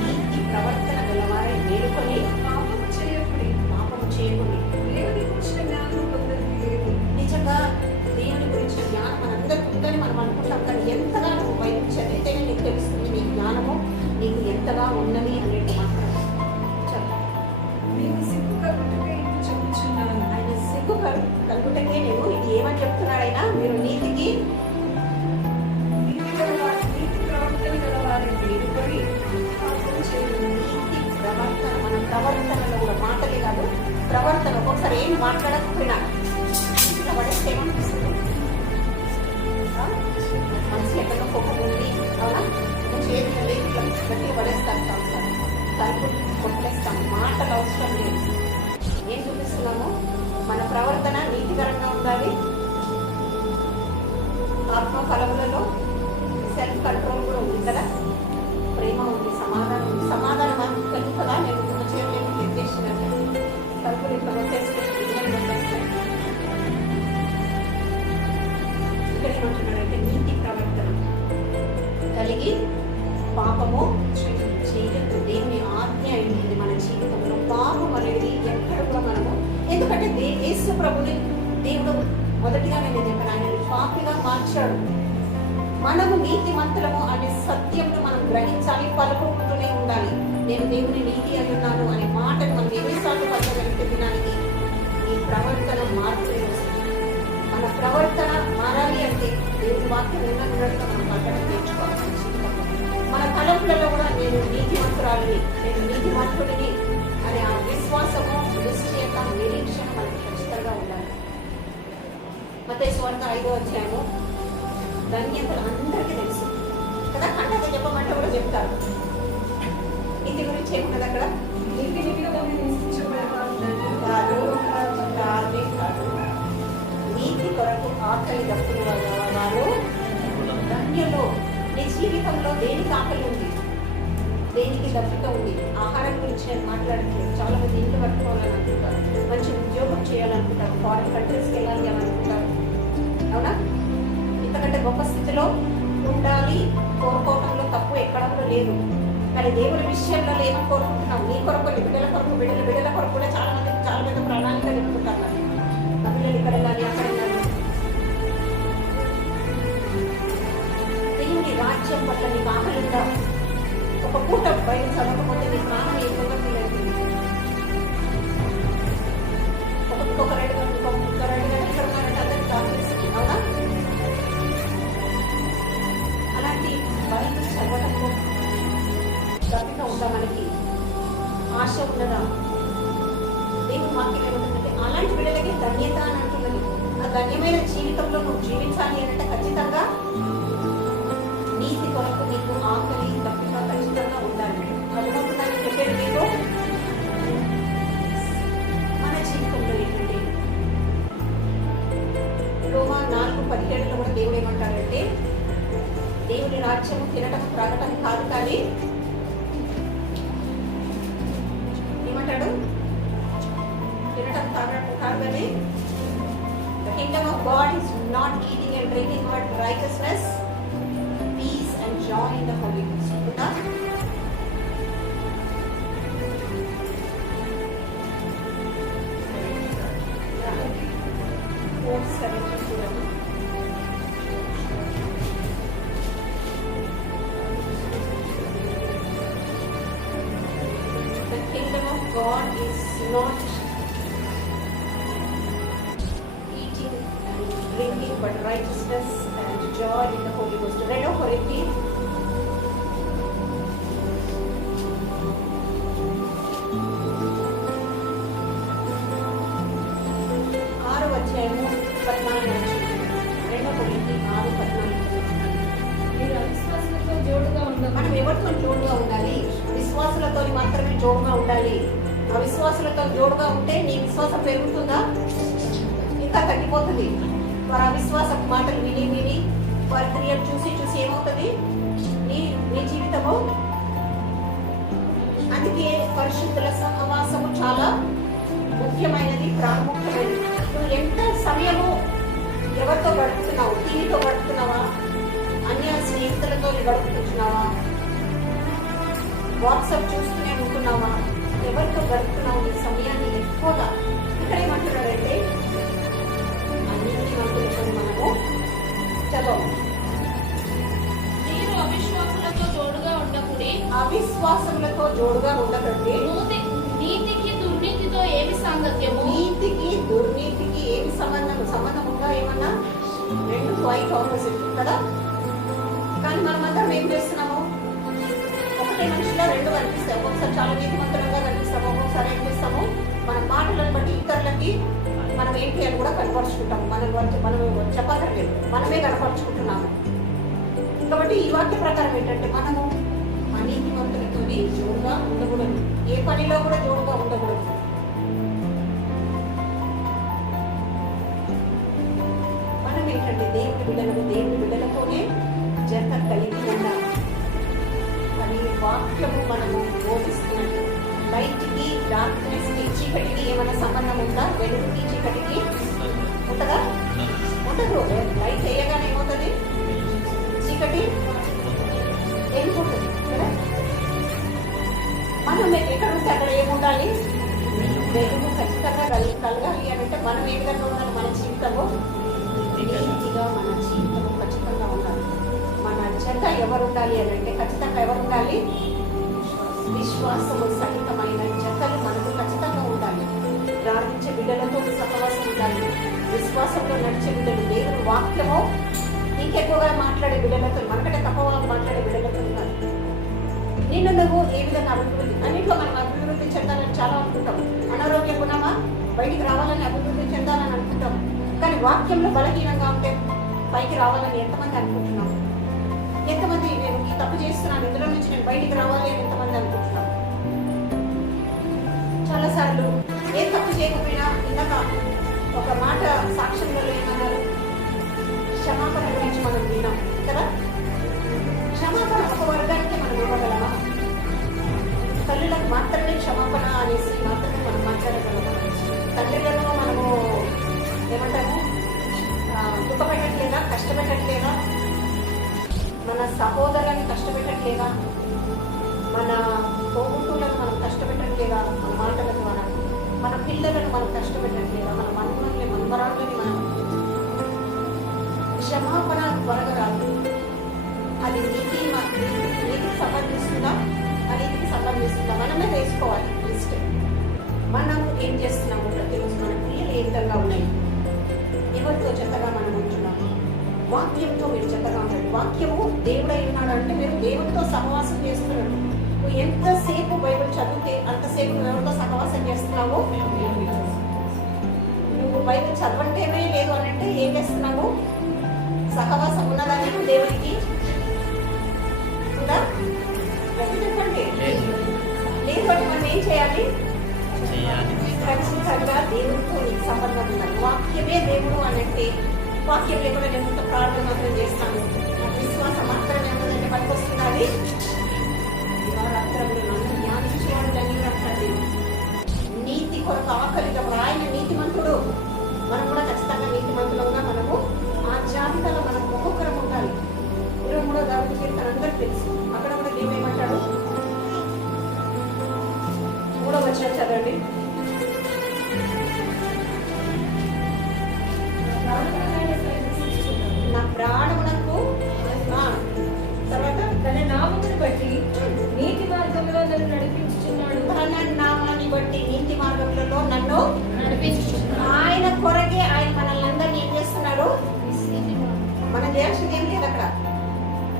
నీతి ప్రవర్తన గలవారై మేలుకొని పాపము చేయకుడి. నిజంగా దేవుని గురించిన జ్ఞానం మనందరికీ ఉందని మనం అనుకుంటాం. కానీ ఎంతగా నువ్వు బయట చదివితేనే నీకు తెలుస్తుంది నీ జ్ఞానము నీకు ఎంతగా ఉన్నది అనేది మాట్లాడాలి. ఆయన సిగ్గు కలుగుటకే నేను ఇది ఏమని చెప్తున్నాడైనా మీరు నీతి ప్రవర్తన మన ప్రవర్తనలో కూడా మాటలే కాదు ప్రవర్తన. ఒక్కొక్కసారి ఏం మాట్లాడకపోయినా ఇట్లా పడేస్తే ఏమనిపిస్తుంది? మనసులో ఎక్కడో కోపం ఉంది అవునా, చేతులు లేదు ఇట్లా గట్టిగా పడేస్తాం. చాలాసార్లు తలుపు కొట్టేస్తాం. మాటలు అవసరం లేదు. ఏం చూపిస్తున్నాము? మన ప్రవర్తన నీతికరంగా ఉండాలి. ఆత్మ ఫలములలో సెల్ఫ్ కంట్రోల్ కూడా ఉంది కదా, ప్రేమ ఉంది, సమాధానం ఉంది. సమాధానం కలిగి కదా నేను చేయలేదు నిర్దేశించినట్టు తలుపులు ఇట్లా వచ్చేస్తే ఇక్కడ ఏమంటున్నాడంటే నీతి ప్రవర్తన కలిగి పాపము చేయొద్దు. దేవుని ఆజ్ఞ అయింది మన జీవితంలో. పాపం అనేది ఎక్కడ కూడా మనము, ఎందుకంటే యేసు ప్రభుని దేవుడు మొదటిగా నేను చెప్పాను, ఆయన పాపిగా మార్చాడు. మనము నీతిమంతులము అనే సత్యంను మనం గ్రహించాలి, పలుకుంటూనే ఉండాలి. నేను దేవుని నీతి అయి ఉన్నాను అనే మాటను మనం ఎన్నిసార్లు పలకగలిగితే దానికి ఈ ప్రవర్తన మార్పులే వస్తుంది. మన ప్రవర్తన మారాలి అంటే దేవుని వాక్యం ఉన్నట్టుగా మనం పలకడం నేర్చుకోవాలి. మన తలంపులలో కూడా నేను నీతిమంతురాలిని, నేను నీతిమంతుడిని అనే ఆ విశ్వాసము, నిశ్చయత, నిరీక్షణ మనకి ఖచ్చితంగా ఉండాలి. మత్తయి సువార్త 5వ అధ్యాయము ధన్యతలు అందరికీ తెలుసు కదా, కంటగా చెప్పమంటే కూడా చెప్తారు. నీతి గురించి ఏమున్నది అక్కడ? నీతి కొరకు ఆకలి దప్పులు వారు ధన్యులు. నీ జీవితంలో దేనికి ఆకలి ఉంది, దేనికి దప్పుత ఉంది? ఆహారం గురించి నేను మాట్లాడుతున్నాను. చాలా మంది ఇంటి పట్టుకోవాలని అనుకుంటారు, మంచి ఉద్యోగం చేయాలనుకుంటారు, ఫారిన్ కంట్రీస్కి వెళ్ళాలి అని అనుకుంటారు. అవునా? ఇంతకంటే గొప్ప స్థితిలో ఉండాలి కోరుకోవడంలో తప్పు ఎక్కడ కూడా లేదు. కానీ దేవుని విషయంలో ఏమో కోరుకుంటున్నాం? నీ కొరకు, నీ బిడ్డల కొరకు, బిడ్డల కొరకు కూడా చాలా మంది చాలా పెద్ద ప్రణాళిక పెట్టుకుంటారు. నా పిల్లలు ఇక్కడ వెళ్ళాలి, అక్కడ వెళ్ళాలి. దేవుని రాజ్యం పట్ల నీకు ఆకలి ఉందా? ఒక పూట బయట చదవకపోతే నీ ప్రాణం ఏ విధంగా ఫీల్ ఒక 2 గంటలు ఇక్కడ ఉన్నారంటే అందరికీ కావాల్సింది. అవునా? అలాంటి బయట చదవడంలో గట్టిగా ఉందా? మనకి ఆశ ఉన్నదా? దేవుని వాక్యం ఏమంటుందంటే అలాంటి బిడ్డలకి ధన్యత అని అంటున్నది. ఆ ధన్యమైన జీవితంలో నువ్వు జీవించాలి అంటే ఖచ్చితంగా నీతి కొరకు నీకు ఆకలి తప్పిక ఖచ్చితంగా ఉండాలి. అర్థమవుతుందని చెప్పేది మీకు మన జీవితంలో ఏంటంటే రోమా 4:17 కూడా దేవుడు ఏమంటాడంటే దేవుని రాజ్యము తినటం త్రాగటం కాదు, కానీ ఏమంటాడు? తినటం త్రాగటం కాదు కానీ the kingdom of God is not eating and drinking but righteousness, peace and joy in the Holy Ghost. ఉందా? The kingdom of God is not eating and drinking, but righteousness and joy in the Holy Ghost. Read over it, please. మీరు అవిశ్వాసులతో జోడుగా ఉండదు. మనం ఎవరితో జోడుగా ఉండాలి? విశ్వాసులతో మాత్రమే జోడుగా ఉండాలి. అవిశ్వాసులతో జోడుగా ఉంటే నీ విశ్వాసం పెరుగుతుందా? ఇంకా తగ్గిపోతుంది. వారి అవిశ్వాస మాటలు విని విని వారి క్రియలు చూసి చూసి ఏమవుతుంది? నీ నీ జీవితము. అందుకే పరిశుద్ధుల సహవాసము చాలా ముఖ్యమైనది, ప్రాముఖ్యమైనది. నువ్వు ఎంత సమయము ఎవరితో గడుపుతున్నావు? టీవీతో గడుపుతున్నావా? అన్య స్నేహితులతో గడుపుతున్నావా? వాట్సాప్ చూస్తూనే ఉంటున్నావా? ఎవరితో గడుపుతున్నావు నీ సమయాన్ని ఎక్కువగా? ఇక్కడ ఏమంటున్నాడంటే అన్నింటి వంతులతో మనము చదవం. మీరు అవిశ్వాసులతో జోడుగా ఉండకుడి. అవిశ్వాసములతో జోడుగా ఉండకండి. నీతికి దుర్నీతితో ఏమి సాంగత్యము? నీతికి దుర్నీతికి ఏమి సంబంధం ఉందా? ఏమన్నా రెండు క్వైట్ ఆపోజిట్ కదా. కానీ మనమందరం ఏం చేస్తున్నాము? ఒకటే మనిషిలో రెండు కనిపిస్తాయి. ఒక్కొక్కసారి చాలా నీతిమంతులంగా కనిపిస్తాము, ఒక్కొక్కసారి ఏం చేస్తాము? మన మాటలను బట్టి ఇతరులకి మనం ఏంటి అని కూడా కనపరుచుకుంటాము. మనం చెప్పక్కర్లేదు, మనమే కనపరుచుకుంటున్నాము. కాబట్టి ఈ వాక్య ప్రకారం ఏంటంటే మనము అనీతిమంతులతో జోడుగా ఉండకూడదు. ఏ పనిలో కూడా జోడుగా ఉండకూడదు. మనం ఏంటంటే దేవుని బిడ్డలతోనే జత కలిగి ఉండాలి. అది వాక్యము మనము బోధిస్తున్నది. లైట్కి డార్క్నెస్కి చీకటికి ఏమైనా సంబంధం ఉందా? వెలుగుకి చీకటికి ఉంటుందా? ఉండదు. లైట్ వేయగానే ఏమవుతుంది? చీకటి వెళ్ళిపోతుంది కదా. మనం ఎక్కడ ఉంటే అక్కడ ఏముండాలి? వెలుగు ఖచ్చితంగా కలగాలి అని అంటే మనం ఏ విధంగా ఉండాలి? మన జీవితంలో నీతిగా మన జీవితంలో ఖచ్చితంగా ఉండాలి. మన జత ఎవరు ఉండాలి అని అంటే ఖచ్చితంగా ఎవరు ఉండాలి? విశ్వాసము సహితమైన జతలు మనకు ఖచ్చితంగా ఉండాలి. ప్రార్థించే బిడ్డలతో సహవాసం ఉండాలి. విశ్వాసంలో నడిచే బిడ్డలు, దేవుని వాక్యము ఇంకెక్కువగా మాట్లాడే బిడ్డలతో, మనకంటే తక్కువ మాట్లాడే బిడ్డలతో ఉండాలి. నువ్వు ఏ విధంగా అభివృద్ధి అన్నింటిలో మనం అభివృద్ధి చెందాలని చాలా అనుకుంటాం. అనారోగ్యం ఉన్నామా? బయటికి రావాలని అభివృద్ధి చెందాలని అనుకుంటాం. కానీ వాక్యంలో బలహీనంగా ఉంటే పైకి రావాలని ఎంతమంది అనుకుంటున్నాం? ఎంతమంది నేను ఈ తప్పు చేస్తున్నాను, ఇందులో నుంచి నేను బయటికి రావాలి అని ఎంతమంది అనుకుంటున్నాం? చాలాసార్లు ఏ తప్పు చేయకపోయినా ఇందాక ఒక మాట సాక్ష్యంలో ఏమన్నారు? క్షమాపణ గురించి మనం విన్నాం కదా. క్షమాపణ ఒక వర్గానికి మనం ఇవ్వగలమా? తల్లులకు మాత్రమే క్షమాపణ అనేసి మాత్రమే మనం మాట్లాడగలమా? తల్లిలను మనము ఏమంటాము? దుఃఖపెట్టట్లేదా? కష్టపెట్టట్లేదా? మన సహోదరులను కష్టపెట్టట్లేదా? మన తోబుట్టువులను మనం కష్టపెట్టట్లేదా? మన మాటల ద్వారా మన పిల్లలను మనం కష్టపెట్టట్లేదా? మన మనుమల్ని మన్మరాళ్ళని మనం క్షమాపణ త్వరగా రాదు. అది నీతికి సంబంధిస్తుందా? అనీతికి సంబంధిస్తుందా? మనమే వేసుకోవాలి లిస్ట్. మనం ఏం చేస్తున్నాము? ప్రతిరోజు మన క్రియలు ఏ విధంగా ఉన్నాయి? ఎవరితో జతగా మనం ఉంటున్నాము? వాక్యంతో మీరు జతగా ఉండండి. వాక్యము దేవుడై ఉన్నాడు అంటే మీరు దేవుడితో సహవాసం చేస్తున్నారు. నువ్వు ఎంతసేపు బైబిల్ చదివితే అంతసేపు నువ్వు ఎవరితో సహవాసం చేస్తున్నావు? నువ్వు బైబిల్ చదవటమే లేదు అని అంటే ఏం చేస్తున్నావు? సహవాసం ఉన్నదా నీకు దేవుడికి? ఉందా? చెప్పండి. లేదు అంటే మనం ఏం చేయాలి? ఖచ్చితంగా దేవుడితో నీకు సంబంధం ఉండాలి. వాక్యమే దేవుడు అని అంటే వాక్యం లేకుండా నేను ఎంత ప్రార్థన మాత్రం చేస్తాను, నాకు విశ్వాసం మాత్రమే ఉన్నదంటే పనికి వస్తున్నది. నీతి కొరకు ఆకలిగా ఆయన నీతిమంతుడు. మనం కూడా ఖచ్చితంగా నీతిమంతులుగా మనము ఆ జాబితాలో మనం ఒక్కొక్కరం ఉండాలి. 23వ దావీదు కీర్తన అందరికీ వచ్చిన చదవండి. నా ప్రాణమునకు తర్వాత తన నామమును బట్టి నీతి మార్గంలో నన్ను నడిపించుచున్నాడు. తన నామాన్ని బట్టి నీతి మార్గములలో నన్ను నడిపించుచున్నాడు. ఆయన కొరకే ఆయన మనల్ని అందరినీ ఏం చేస్తున్నాడు? మనం చేయాల్సింది ఏం లేదు అక్కడ.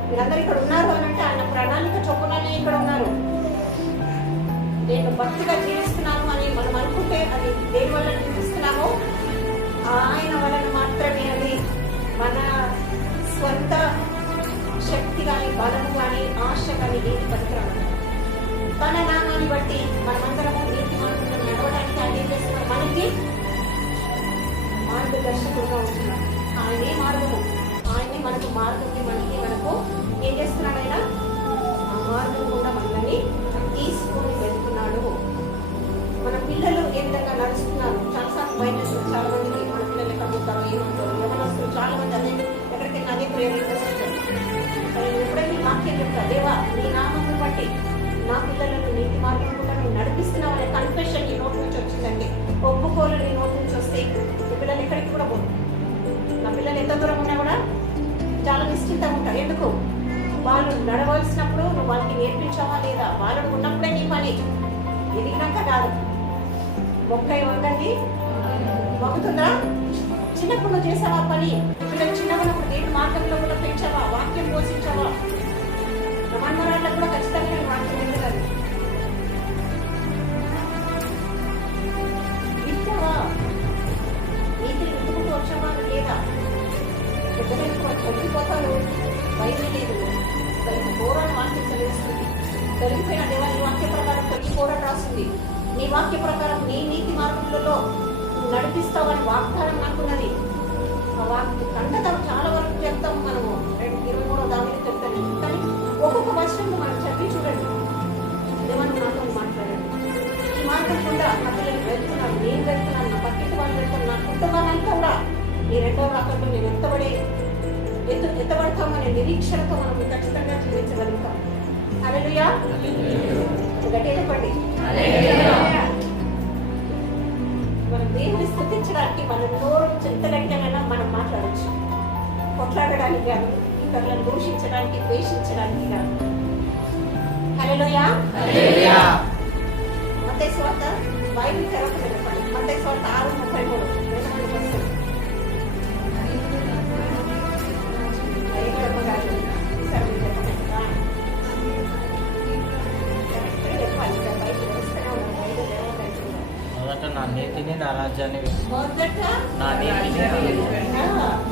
మీరందరూ ఇక్కడ ఉన్నారు అని అంటే ఆయన ప్రణాళిక చొప్పుననే ఇక్కడ ఉన్నారు. నేను భక్తిగా జీవిస్తున్నాను అని మనం అనుకుంటే అది దేని వల్ల జీవిస్తున్నామో ఆయన వలన మాత్రమే. అది మన స్వంత శక్తి కానీ బలము కానీ ఆశ కానీ ఏది పనికిరాదు. తన నామాన్ని బట్టి మనమందరము నీతి మార్గంలో నడవడానికి ఆయన ఏం చేస్తున్నారు? మనకి మార్గదర్శకుడుగా ఉంటున్నాడు. ఆయనే మార్గము, ఆయనే మనకు మనకు ఏం చేస్తున్నాడు? ఆయన ఆ మార్గం కూడా మనల్ని తీసుకొని వెళ్తున్నాడు. మన పిల్లలు ఏ విధంగా నడుస్తున్నారు? చాలాసార్లు భయం వేస్తుంది చాలా మందికి. మన పిల్లలు ఎక్కడ పోతారో ఏమంటారు ఎవరు చాలా మంది అదే ఎక్కడికైనా అదే ప్రేరణ వస్తుంటారు. ఎప్పుడైనా వాక్యం చెప్తా, దేవా నీ నామమును బట్టి నా పిల్లలను నీతి మార్గం కూడా నువ్వు నడిపిస్తున్నావు అనే కన్ఫెషన్ నీ నోటి నుంచి వచ్చిందంటే, ఒప్పుకోలు నీ నోటి నుంచి వస్తే ఈ పిల్లలు ఎక్కడికి కూడా పోదు. నా పిల్లలు ఎంత దూరం ఉన్నా కూడా చాలా నిశ్చింతంగా ఉంటారు. ఎందుకు? వాళ్ళు నడవలసినప్పుడు నువ్వు వాళ్ళకి నేర్పించావా లేదా? వాళ్ళు ఉన్నప్పుడే నీ పని, ఎదిగినాక కాదు. మొక్కై వంగండి వంగుతుందా? చిన్నప్పుడు నువ్వు చేసావా పని? పిల్లలు చిన్నప్పుడు దేవుని మార్గంలో కూడా పెంచావా? వాక్యం పోషించావా? మనమరాళ్ళకు కూడా ఖచ్చితంగా నేను వాక్యం వెళ్ళాలి. వింటావా? నీతిని వింటుకుంటూ వచ్చావా లేదా? పెద్దలు తొలగిపోతారు, భయం లేదు. తొలగిపోరని వాక్యం చదివిస్తుంది. తొలగిపోయిన దేవాన్ని వాక్య ప్రకారం తొలగిపోరని రాస్తుంది. నీ వాక్య ప్రకారం నీ నీతి మార్గంలో నడిపిస్తావని వాగ్దానం అనుకున్నది. ఆ వాక్య ఖండత చాలా వరకు చెప్తాము మనము. 23వ దావిని చెప్తాను. కానీ ఒక్కొక్క వర్షంలో మనం చదివి చూడండి. దేవాన్ని నాతో మాట్లాడండి. ఈ మార్గం కూడా నా పిల్లలు వెళ్తున్నాను, నేను వెళ్తున్నాను, నా పక్కింటి వాళ్ళు వెళ్తాను, నా కుటుంబానంతా కూడా ఈ రెండవ రాకట్లో నేను ఎత్తబడతామనే నిరీక్షణతో మనం ఖచ్చితంగా జీవించగలుగుతాం. హల్లెలూయా. గట్టిగా చెప్పండి. మనం దేవుని స్తుతించడానికి మన నోరు ఎంత గట్టిగా మనం మాట్లాడచ్చు. కొట్లాడడానికి కాదు, ఇతరులను దూషించడానికి, ద్వేషించడానికి కాదు. హల్లెలూయా. మత్తయి సువార్త బైబిల్ తెరవకుండా చెప్పండి. మత్తయి సువార్త 6:33 మొదట నా నీతిని నా రాజ్యాన్ని మొదట నా నీతిని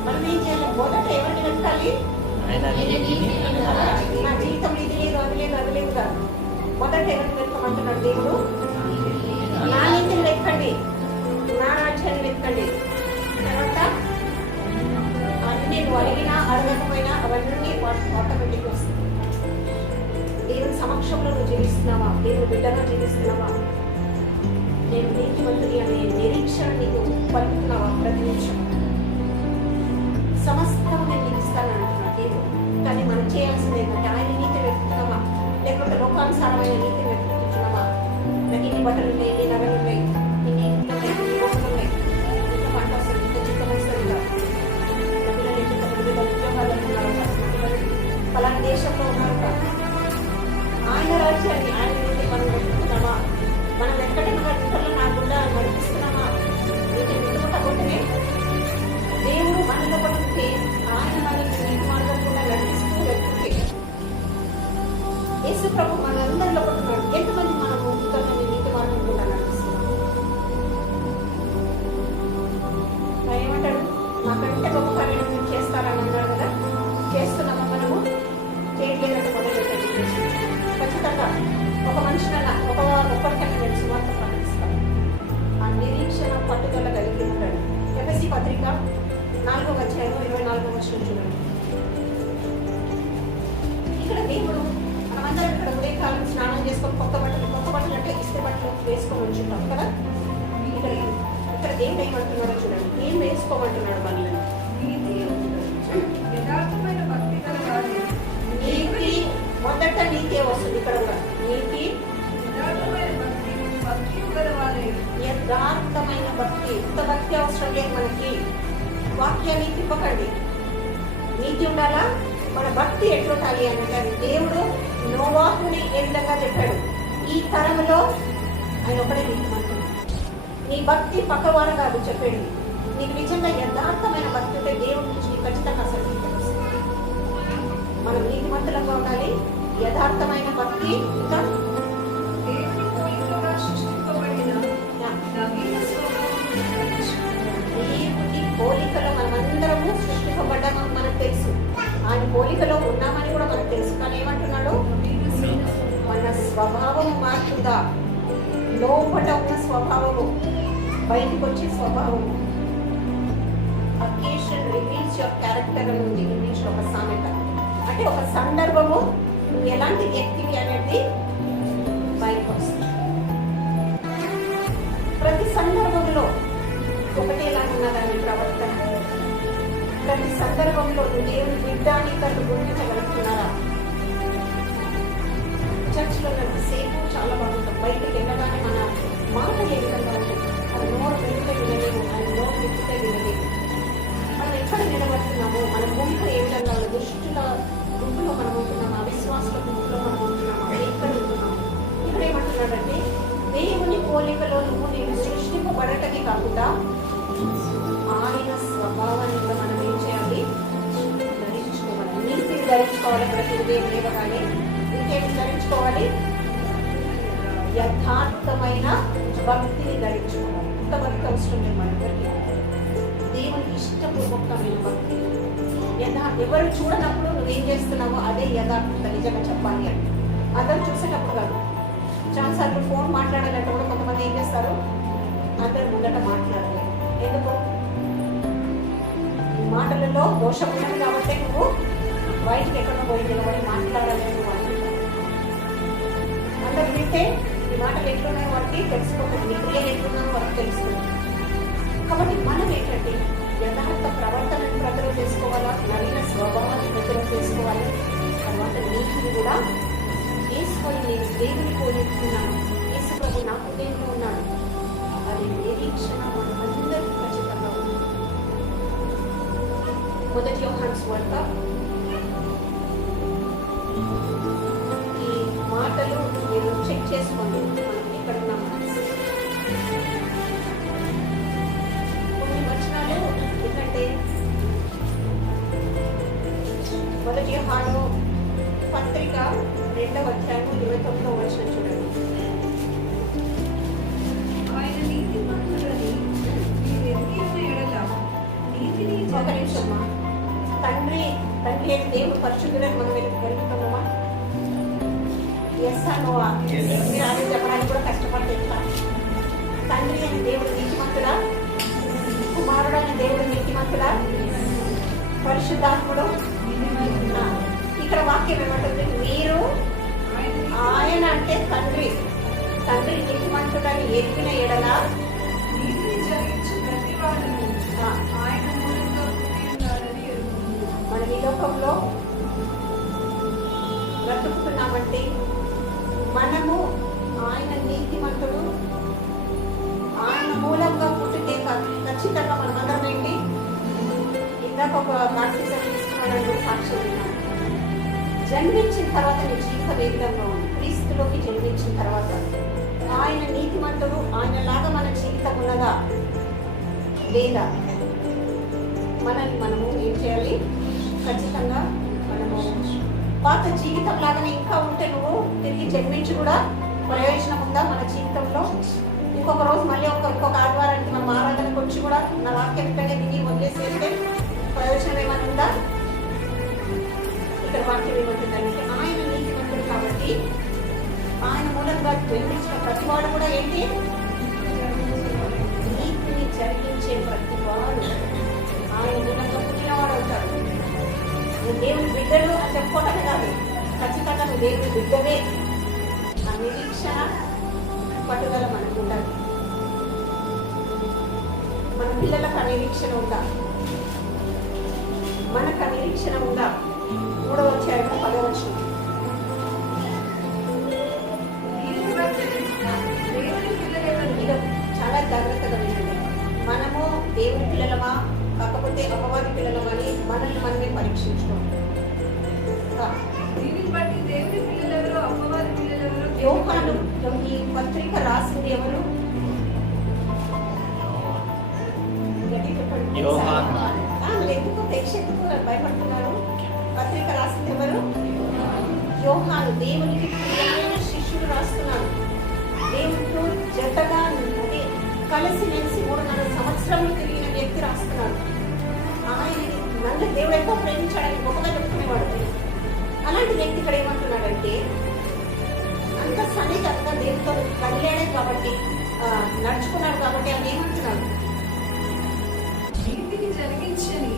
మనం ఏం చేయాలి? మొదట ఎవరిని వెతకాలి? ఆయన నీతిని నా రాజ్యాన్ని. నా జీవితంలో ఇది లేదు, అది లేదు కాదు. మొదట ఎవరిని వెతకమంటున్నాడు దేవుడు? నా నీతిని వెతకండి, నా రాజ్యాన్ని వెతకండి. తర్వాత అన్ని నువ్వు అడిగినా అడగకపోయినా అవన్నీ ఆటోమేటిక్ వస్తాయి. దేవుని సమక్షంలో నువ్వు జీవిస్తున్నావా? దేవుని బిడ్డగా జీవిస్తున్నావా? నేను నీతిమంతుడి అనే నిరీక్షణ నీకు పలుకుతున్నావా? ప్రతి నిమిషం సమస్తం నేను నీకు ఇస్తానంటున్నా దేవుడు. కానీ మనం చేయాల్సింది ఏంటంటే ఆయన నీతి వెతుకుతున్నామా, లేకపోతే లోకానుసారమైన నీతిని వెతుకుతున్నామా? నాకు ఇన్ని బట్టలు ఉన్నాయి, ఇన్ని నగలు ఉన్నాయి, ఇన్ని ఇంట్లో ఉన్నాయి, ఇన్ని రోడ్లు ఉన్నాయి, ఇంత పంట వస్తుంది, ఇంత చిత్తం వస్తుంది కదా. నా పిల్లలు ఇంత ఉద్యోగాలు ఉన్నారు, ఫలానా దేశంలో ఉన్నారు కదా. ఆయన రాజ్యాన్ని ఆయన నీతి మనం వెతుకుతున్నామా? మనం ఎక్కడైనా ఇతరులు నా గుండా నడిపిస్తున్నామా? నీతి వెతుకుంటే దేవుడు మనలో పడుతుంటే ఆయన మనల్ని నీతి మార్గం కూడా నడిపిస్తూ వెళ్తుంటే యేసు ప్రభు మనందరిలో పడుతున్నాడు. ఎంతమంది మనము ఇతరులని నీతి మార్గం కూడా నడిపిస్తున్నాం? ఏమంటాడు? మాకంటే గొప్ప కార్యం మీరు చేస్తారని అన్నాడు కదా. చేస్తున్నామా మనము? చేయట్లేదంటే మొదలెట్టండి. ఖచ్చితంగా ఒక మనిషినన్నా ఒక్కరికైనా నేను సువార్త ప్రకటిస్తాను. ఆ నిరీక్షణ పట్టుదల కలిగి ఉంటాడు. ఎఫెసీ పత్రిక 4:24 చూడండి. ఇక్కడ దేవుడు మనమందరం ఇక్కడ ఉదయకాలం స్నానం చేసుకొని కొత్త బట్టలు అంటే ఇస్త్రీ బట్టలు వేసుకొని ఉంచుంటాం కదా. ఇక్కడ దేవుడు ఏమంటున్నాడో చూడండి. ఏం వేసుకోమంటున్నాడు? మనల్ని యథార్థమైన భక్తి గల వారు నీతి, మొదట నీతే వస్తుంది. ఇక్కడ కూడా నీతి, యథార్థమైన భక్తి యథార్థమైన భక్తి. ఇంత భక్తి అవసరం లేదు మనకి. వాక్యాన్ని తిప్పకండి. నీతి ఉండాలా, మన భక్తి ఎట్లుండాలి అంటే అది దేవుడు నోవాహుని ఏ విధంగా చెప్పాడు, ఈ తరంలో ఆయన ఒకడే నీతిమంతుడు. నీ భక్తి పక్కవాడు కాదు చెప్పాడు. నీకు నిజంగా యథార్థమైన భక్తి ఉంటే దేవుడి నుంచి నీకు ఖచ్చితంగా అసలు తెలుసు. మనం నీతిమంతులంగా ఉండాలి, యథార్థమైన భక్తి. ఇంకా దేవుని పోలికగా సృష్టింపబడిన నవీన స్వభావమును ధరించుకోవాలి. దేవుని పోలికలో మనమందరము సృష్టింపబడ్డామని మనకు తెలుసు. ఆయన పోలికలో ఉన్నామని కూడా మనకు తెలుసు. కానీ ఏమంటున్నాడు, మన స్వభావం మారుతుందా, లోపల ఉన్న స్వభావము బయటకు వచ్చే స్వభావము. అకేషన్ రివీల్స్ యువర్ క్యారెక్టర్ అని ఉంది ఇంగ్లీష్లో ఒక సామెత. అంటే ఒక సందర్భము నువ్వు ఎలాంటి వ్యక్తివి అనేది బయటకు వస్తుంది. ప్రతి సందర్భంలో ఒకటేలా ఉన్నదాన్ని ప్రవర్తన. ప్రతి సందర్భంలో నువ్వు దేవుని బిడ్డాన్ని తను గుర్తించగలుగుతున్నారా? చర్చిలో సేపు చాలా బాగుంటుంది. బయటకు వెళ్ళగానే మన మాట ఏ విధంగా ఉంటుంది, అది నోరు వెళ్తే వినలేము, ఆయన నోరు వెళ్తే వినలేము. మనం ఎక్కడ నిలబడుతున్నాము, మన గుంపు ఏ విధంగా ఉంది, దుష్టుల గుంపులో మనం ఉంటున్నాము, అవిశ్వాసుల గుంపులో మనం ఉంటున్నాము, ఎక్కడ ఉంటున్నాము. ఇక్కడ ఏమంటున్నాడంటే దేవుని పోలికలో నువ్వు నేను సృష్టింపబడటమే కాకుండా ఆయన స్వభావాన్ని కూడా మనం ఏం చేయాలి, ధరించుకోవాలి. నీతిని ధరించుకోవాలి. ప్రతి ఉదయం లేవగానే ఇంకేమి ధరించుకోవాలి, యథార్థమైన భక్తిని ధరించుకోవాలి. ఇంత భక్తి అవసరం లేదు మనందరికీ. దేవునికి ఇష్టపూర్వకమైన భక్తి. ఎవరు చూడనప్పుడు నువ్వేం చేస్తున్నావో అదే యథార్థత. నిజంగా చెప్పాలి అని అందరూ చూసేటప్పుడు కాదు. చాలాసార్లు ఫోన్ మాట్లాడాలంటే కూడా కొంతమంది ఏం చేస్తారు, అందరు ముందట మాట్లాడాలి. ఎందుకు? ఈ మాటలలో దోషం ఉన్నది కాబట్టి నువ్వు బయటకు ఎక్కడో పోయి నిలబడి మాట్లాడాలి నువ్వు అనుకుంటావు. అందరు వింటే ఈ మాటలు ఎట్లున్నాయో వారికి తెలుసుకోవాలి, నీ క్రియలు ఎట్లున్నాయో వారికి తెలుస్తుంది. కాబట్టి మనం ఏంటంటే యథార్థ ప్రవర్తనను ప్రజలు చేసుకోవాలా, నవీన స్వభావాన్ని ప్రజలు చేసుకోవాలి. తర్వాత నీతిని కూడా తీసుకొని నేను దేవుని పోలిస్తున్నాను, యేసు ప్రభు నా హృదయంలో ఉన్నాడు. అది నిరీక్షణ మనందరికీ ఖచ్చితంగా ఉంది. మొదటి యోహాను సువార్త. ఈ మాటలు మీరు చెక్ చేసుకోండి. మనం ఇక్కడ ఉన్నాం. కొన్ని వచనాలు ఎందుకంటే మొదటి యోహాను పత్రిక 2వ అధ్యాయం 29వ వచనం చూడండి. ఆయన నీతిమంతుడని మీరు ఎరిగిన ఎడల నీతిని ఒక నిమిషమ్మా. తండ్రి అని దేవుడు పరిశుద్ధులని మనం వెళ్తున్నామా? ఎస్ అనోవా? మీరు అదే చెప్పడానికి కూడా కష్టపడుతున్నా. తండ్రి అని దేవుడు నీతిమంతుడా, కుమారుడు అని దేవుడు నీతిమంతుడా, పరిశుద్ధాత్ముడు. ఇక్కడ వాక్యం ఏమంటుంది, మీరు ఆయన అంటే తండ్రి నీతిమంతుడని ఎరిగిన ఎడల నీతిని జరిగించు ప్రతి వాడును ఆయన మూలంగా పుట్టి ఉన్నాడని ఎరుగుదురు. మనం ఈ లోకంలో బ్రతుకుతున్నామంటే మనము ఆయన నీతిమంతుడు, ఆయన మూలంగా పుట్టితే ఖచ్చితంగా మనం అందరం ఏంటి, ఇందాక ఒక బాప్టిజం తీసుకున్నాడు సాక్ష్యం విన్నాను. జన్మించిన తర్వాత నీ జీవితం ఏ విధంగా ఉంది, క్రీస్తులోకి జన్మించిన తర్వాత ఆయన నీతిమంతుడు, ఆయనలాగా మన జీవితం ఉన్నదా లేదా? మనల్ని మనము ఏం చేయాలి, ఖచ్చితంగా మనము పాత జీవితం లాగానే ఇంకా ఉంటే నువ్వు తిరిగి జన్మించి కూడా ప్రయోజనం ఉందా మన జీవితంలో? ఇంకొక రోజు మళ్ళీ ఇంకొక ఆదివారానికి మనం ఆరాధనకు వచ్చి కూడా నా వాక్యం ఇక్కడే విని వదిలేసేస్తే ప్రయోజనం ఏమైనా ఉందా? ఇక్కడ వాక్యం ఏమంటుందంటే ఆయన నీతిమంతుడు కాబట్టి ఆయన మూలంగా జన్మించిన ప్రతివాడు కూడా ఏంటి, నీతిని జరిగించే ప్రతివాడు ఆయన మూలంగా పుట్టినవాడు అవుతాడు. నువ్వు దేవుని బిడ్డలు అని చెప్పుకోవటమే కాదు, ఖచ్చితంగా నువ్వు దేవుని బిడ్డవే. ఆ నిరీక్షణ పట్టుదల మనకు ఉండాలి. మన పిల్లలకు ఆ నిరీక్షణ ఉందా? మనకు ఆ నిరీక్షణ ఉందా? 3వ అధ్యాయం 10వ వచనం. దీనిని బట్టి దేవుని పిల్లలెవరు ఇది చాలా దేవుని పిల్లలమా కాకపోతే అపవాది పిల్లలమా అని మనల్ని మనమే పరీక్షించుకోవాలి. దీనిని బట్టి దేవుని పిల్లలెవరో అపవాది పిల్లలెవరో యోహాను ఈ పత్రిక రాసింది ఎవరు? గట్టిగా చెప్పండి. యోహాను. ఎందుకు ప్రేక్షకులు భయపడుతున్నారు? పత్రిక రాసింది ఎవరు? యోహాను. దేవునికి ప్రియమైన శిష్యుడు రాస్తున్నాడు. దేవునితో జతగా అంటే కలిసి మెలిసి 3.5 సంవత్సరాలు తిరిగిన వ్యక్తి రాస్తున్నాడు. ఆయన నన్ను దేవుడు ఎంతో ప్రేమించాడని గొప్పగా చెప్పుకునేవాడు. అలాంటి వ్యక్తి ఇక్కడ ఏమంటున్నాడంటే అంత సన్నిహితంగా దేవుడితో కదిలాడే కాబట్టి నడుచుకున్నాడు కాబట్టి ఆయన ఏమంటున్నాడు? నీతిని జరిగించని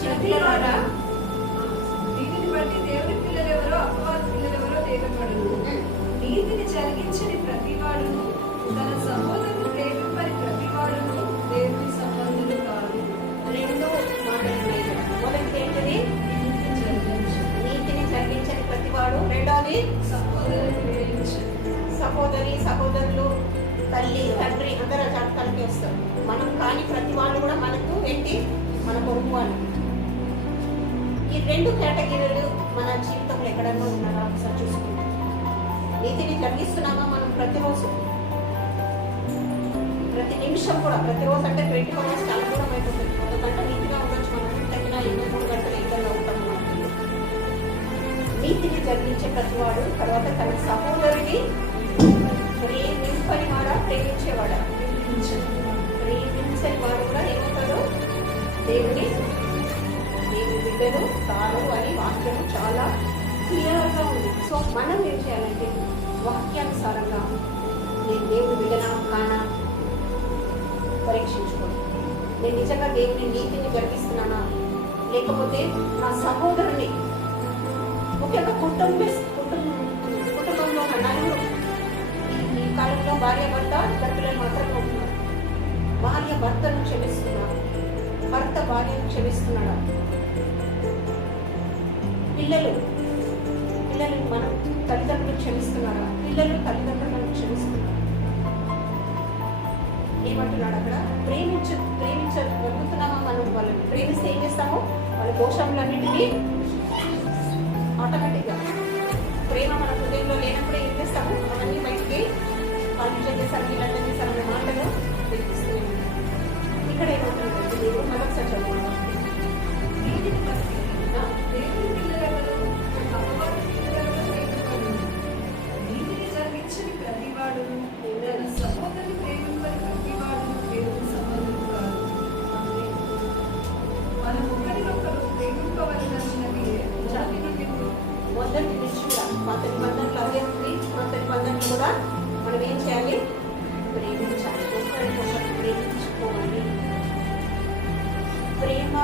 చిన్నపిల్లలారా దీనిని బట్టి దేవుని పిల్లలెవరో అపవాది పిల్లలెవరో తేలబడదు. నీతిని జరిగించని ప్రతివాడును తన సహోదరుని ప్రేమింపని ప్రతివాడును దేవుని సంబంధులు కాదు. 2 మాటలు ఉన్నాయి ఇక్కడ. మొదటిది ఏంటిది? నీతిని జరిగించని ప్రతివాడు. రెండవది సహోదరుని ప్రేమించని. సహోదరి సహోదరులు తల్లి తండ్రి అందరూ జాతకాలకి వస్తారు. మనం కాని ప్రతి వాళ్ళు కూడా మనకు ఏంటి? మన పొరుగు వాళ్ళు. ఈ 2 కేటగిరీలు మన జీవితంలో ఎక్కడన్నా ఉన్నారా ఒకసారి చూసుకుంటాం. నీతిని జరిగిస్తున్నామా మనం ప్రతిరోజు, ప్రతి నిమిషం కూడా? ప్రతిరోజు అంటే 24 hours చాలా దూరం అయిపోతుంది. 1 గంట నీతిగా ఉండొచ్చు మనం, తగిన 23 గంటలు ఇంకా అవుతాం. నీతిని జరిగించే ప్రతివాడు. తర్వాత తన సహోదరుని ప్రేమింపని వాడా? ప్రేమించేవాడా? ప్రేమించని వాడు కూడా ఏమవుతాడు? దేవుని బిడ్డలు తాను అని వాక్యం చాలా క్లియర్గా ఉంది. సో మనం ఏం చేయాలంటే వాక్యానుసారంగా నేను దేవుని బిడ్డనా కానా పరీక్షించుకోండి. నేను నిజంగా దేవుని నీతిని జరిగిస్తున్నానా, లేకపోతే నా సహోదరుని ముఖ్యంగా కుటుంబంలో నలుగురు ఈ కాలంలో భార్య భర్త పిల్లలు మాత్రమే ఉంటున్నారు. భార్య భర్తను క్షమిస్తున్నాడు, భర్త భార్యను క్షమిస్తున్నాడా? పిల్లలు మనం తల్లిదండ్రులు క్షమిస్తున్నారా? పిల్లలు తల్లిదండ్రులను క్షమిస్తున్నారా? ఏమంటున్నాడు అక్కడ? ప్రేమించగలుగుతున్నామా మనం? వాళ్ళని ప్రేమిస్తే ఏం చేస్తాము? వాళ్ళ దోషములన్నింటినీ ఆటోమేటిక్గా ప్రేమ మన హృదయంలో లేనప్పుడే ఏం చేస్తాము? అవన్నీ బయటికి వాళ్ళు చేసేసారు, వీళ్ళంతా చేశారనే మాటలు వినిపిస్తున్నాయి. ఇక్కడ ఏమంటున్నాడు దేవుడు? మరొకసారి చదువుతున్నాం. నీతిని బట్టి దేవుని పిల్లలెవరో అపవాది పిల్లలెవరో తేలబడదు. నీతిని జరిగించని ప్రతివాడును తన సహోదరుని ప్రేమింపని ప్రతివాడును దేవుని సంబంధులు కాదు. మనం ఒకరినొకరు ప్రేమింపవలసినది మొదటి నుంచి కూడా పాత నిబంధనలు అదే ఉంది. కొత్త నిబంధనలు కూడా మనం ఏం చేయాలి? ప్రేమించాలి. ఒకరినొకరు ప్రేమించుకోవాలి. ప్రేమ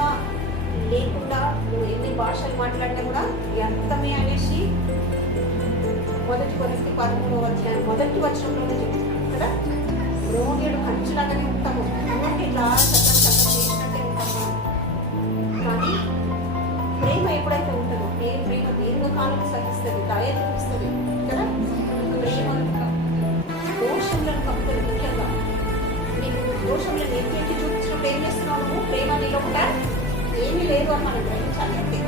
లేకుండా నువ్వు ఎన్ని భాషలు మాట్లాడినా కూడా వ్యర్థమే అనేసి 1 కొరింథీ 13వ అధ్యాయం 1వ వచనంలోనే చెప్తున్నాను కదా. రోగిడు కంచులాగానే ఉంటాము అన్నట్టు ఇట్లా చక్కగా చేసినట్టే ఉంటాము. కానీ ప్రేమ ఎప్పుడైతే ఉంటుందో ప్రేమ దీర్ఘకాలం సహిస్తుంది, దయ చూపిస్తుంది కదా. ప్రేమ దోషములను కప్పుతుంది. ముఖ్యంగా నీకు దోషములను ఎత్తి చూపించినప్పుడు ఏం చేస్తున్నావు? నువ్వు ప్రేమ నీలో కూడా ఏమీ లేదు అని మనం గ్రహించాలి. అంటే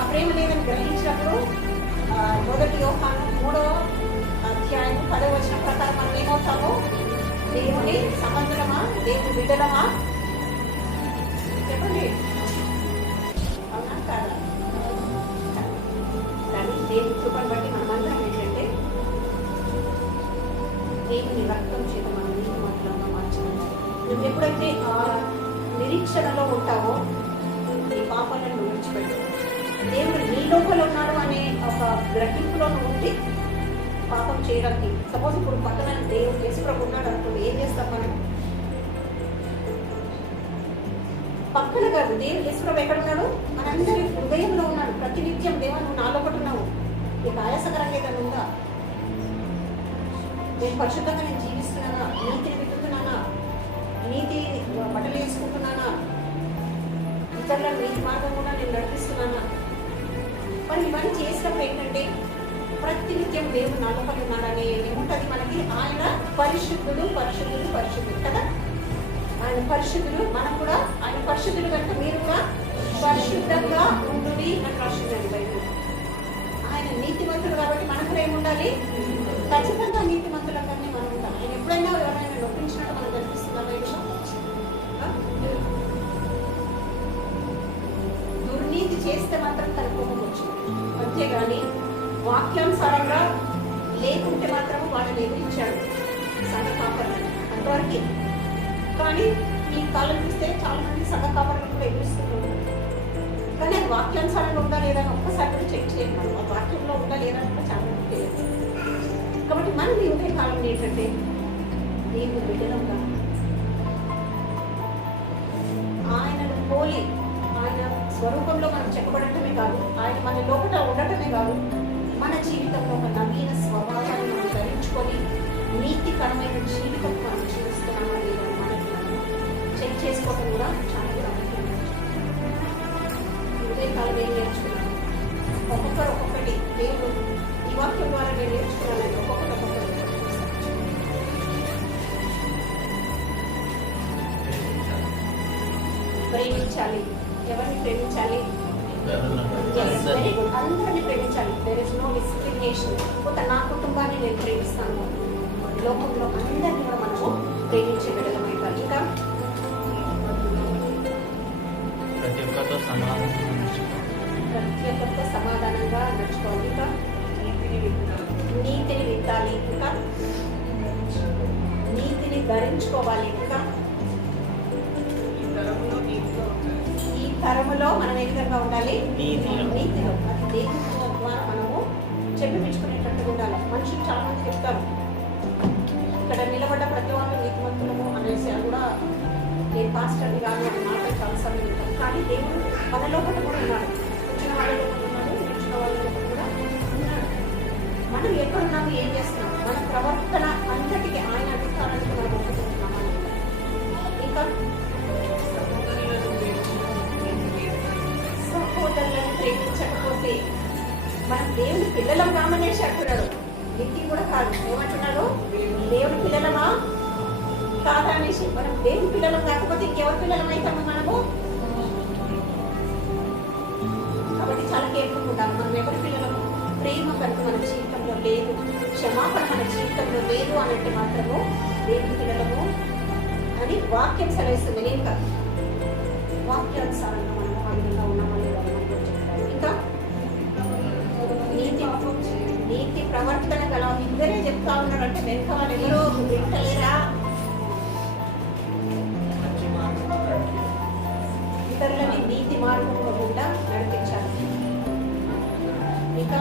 ఆ ప్రేమ లేదని గ్రహించినప్పుడు 1 యోహాను 3వ అధ్యాయం 10వ వచనం ప్రకారం మనం ఏమవుతాము? దేవుని సంబంధమా, దేవుని బిడ్డలమా? చెప్పండి, అవునా కాదా? కానీ దేవుని కృపను బట్టి మనమందరం ఏంటంటే దేవుని రక్తం చేత మన నీతి మాత్రంగా మార్చవచ్చు. నువ్వు ఎప్పుడైతే ఆ నిరీక్షణలో ఉంటావో నీ పాపాలను విడిచిపెట్టు. దేవుడు నీ లోపల ఉన్నాడు అనే ఒక గ్రహింపులో ఉండి పాపం చేయడానికి. సపోజ్ ఇప్పుడు పక్కన దేవుడు యేసుప్రభు ఉన్నాడు అనుకోండి, ఏం చేస్తాం మనం? పక్కన కాదు, దేవుడు యేసుప్రభు ఎక్కడ ఉన్నాడు? మనందరి హృదయంలో ఉన్నాడు. ప్రతినిత్యం దేవా నువ్వు నాలో ఒకటి ఉన్నావు. నీకు ఆయాసకరంగా ఏదైనా ఉందా? నేను పరిశుద్ధంగా నేను జీవిస్తున్నానా? నీతిని వింటున్నానా? నీతి బట్టలు వేసుకుంటున్నానా? ఇతరుల నీతి మార్గం కూడా నేను నడిపిస్తున్నానా? మరి ఇవన్నీ చేసినప్పుడు ఏంటంటే ప్రతినిత్యం దేవుడు నా లోపల ఉన్నాడనే ఏముంటుంది మనకి? ఆయన పరిశుద్ధుడు పరిశుద్ధుడు పరిశుద్ధుడు కదా. ఆయన పరిశుద్ధులు, మనం కూడా ఆయన పరిశుద్ధులు కనుక మీరు కూడా పరిశుద్ధంగా ఉండుడి అని రాసిందండి బైబిల్. ఆయన నీతిమంతుడు కాబట్టి మనం కూడా ఏముండాలి? ఖచ్చితంగా నీతిమంతులంగానే మనం ఉండాలి. ఆయన ఎప్పుడైనా ఎవరైనా నొప్పించినట్టు మనకు కనిపిస్తుందా బైబిల్లో? దుర్నీతి చేస్తే మాత్రం తన కోపం వచ్చింది, అంతేగాని వాక్యానుసారంగా లేకుంటే మాత్రం వాళ్ళని ఎదిరించాడు సంఘ కాపరులను అంతవరకు. కానీ ఈ కాలం చూస్తే చాలా మంది సంఘ కాపరులను కూడా ఎదురిస్తున్నారు. కానీ అది వాక్యానుసారంగా ఉందా లేదా అని ఒక్కసారి కూడా చెక్ చేయండి. మనం ఆ వాక్యంలో ఉందా లేదా అని కూడా చాలా మంది తెలియదు. కాబట్టి మనం ఈ ఉదయ కాలంలో ఏంటంటే దేవుని బిడ్డలంగా ఆయనను పోలి ఆయన స్వరూపంలో మనం చెప్పబడటమే కాదు, ఆయన మన లోపల ఉండటమే కాదు, మన జీవితంలో ఒక నవీన స్వభావాన్ని మనం ధరించుకొని నీతికరమైన జీవితం మనం జీవిస్తున్నామని మనకి చెక్ చేసుకోవడం కూడా చాలా ప్రాముఖ్యం. ఉదయకాలం ఏం నేర్చుకున్నాను? ఒక్కొక్కరు ఒక్కొక్కటి దేవుడు ఈ వాక్యం ద్వారా నేను నేర్చుకున్నాను. ఒక్కొక్కటి ప్రేమించాలి. ఎవరిని ప్రేమించాలి? అందరినీ ప్రేమించాలి. There is no discrimination. నా కుటుంబాన్ని నేను ప్రేమిస్తాను. లోకంలో అందరినీ కూడా మనము ప్రేమించే విడగమైతారు. ఇంకా ప్రతి ఒక్కరితో సమాధానంగా నడుచుకోవాలి. ఇంకా నీతిని విత్తాలి. ఇంకా నీతిని ధరించుకోవాలి. ఇంకా ఈ తరములో మనం ఏ విధంగా ఉండాలి? నీతిలో. అది దేవుని ద్వారా మనము చెప్పిపించుకునేటట్టుగా ఉండాలి. మనుషులు చాలా మంది చెప్తారు, ఇక్కడ నిలబడ్డ ప్రతి వాళ్ళు నీతిమంతులము అనేసి కూడా నేను పాస్టర్ని కాదు అని మాటలు చాలాసార్లు వింటాం. కానీ దేవుడు మన లోపల కూడా ఉన్నాడు, వచ్చిన వాళ్ళ లోపల ఉన్నాడు, వచ్చిన వాళ్ళ లోపల కూడా ఉన్నాడు. మనం ఎక్కడున్నాము, ఏం చేస్తున్నాము, మన ప్రవర్తన అంతటికి ఆయన అధికారానికి మనం ఒప్పుకుంటున్నాము. ఇంకా సహోదరులను ప్రేమించకపోతే మనం దేవుని పిల్లలం కామనేసి అంటున్నాడు. ఇంటికి కూడా కాదు, ఏమంటున్నాడు? దేవుని పిల్లలమా కాదా అనేసి. మనం దేవుని పిల్లలం కాకపోతే ఇంకెవరి పిల్లలం అవుతాము మనము? కాబట్టి చాలా కేర్ఫుల్గా ఉండాలి. మనం ఎవరి పిల్లలము? ప్రేమ కనుక మన జీవితంలో లేదు, క్షమాపణ మన జీవితంలో లేదు అనంటే మాత్రము దేవుని పిల్లలము అని వాక్యం సెలవిస్తుంది. నేను కాదు, వాక్యానుసారంగా మనం ఆ విధంగా ఉన్నామని ఇంకా నీతి ప్రవర్తన గల ఇద్దరే చెప్తా ఉన్నారంటే వెనక వాళ్ళు ఎవరో వింటలేరా? ఇతరులని నీతి మార్గంలో కూడా నడిపించాలి. ఇంకా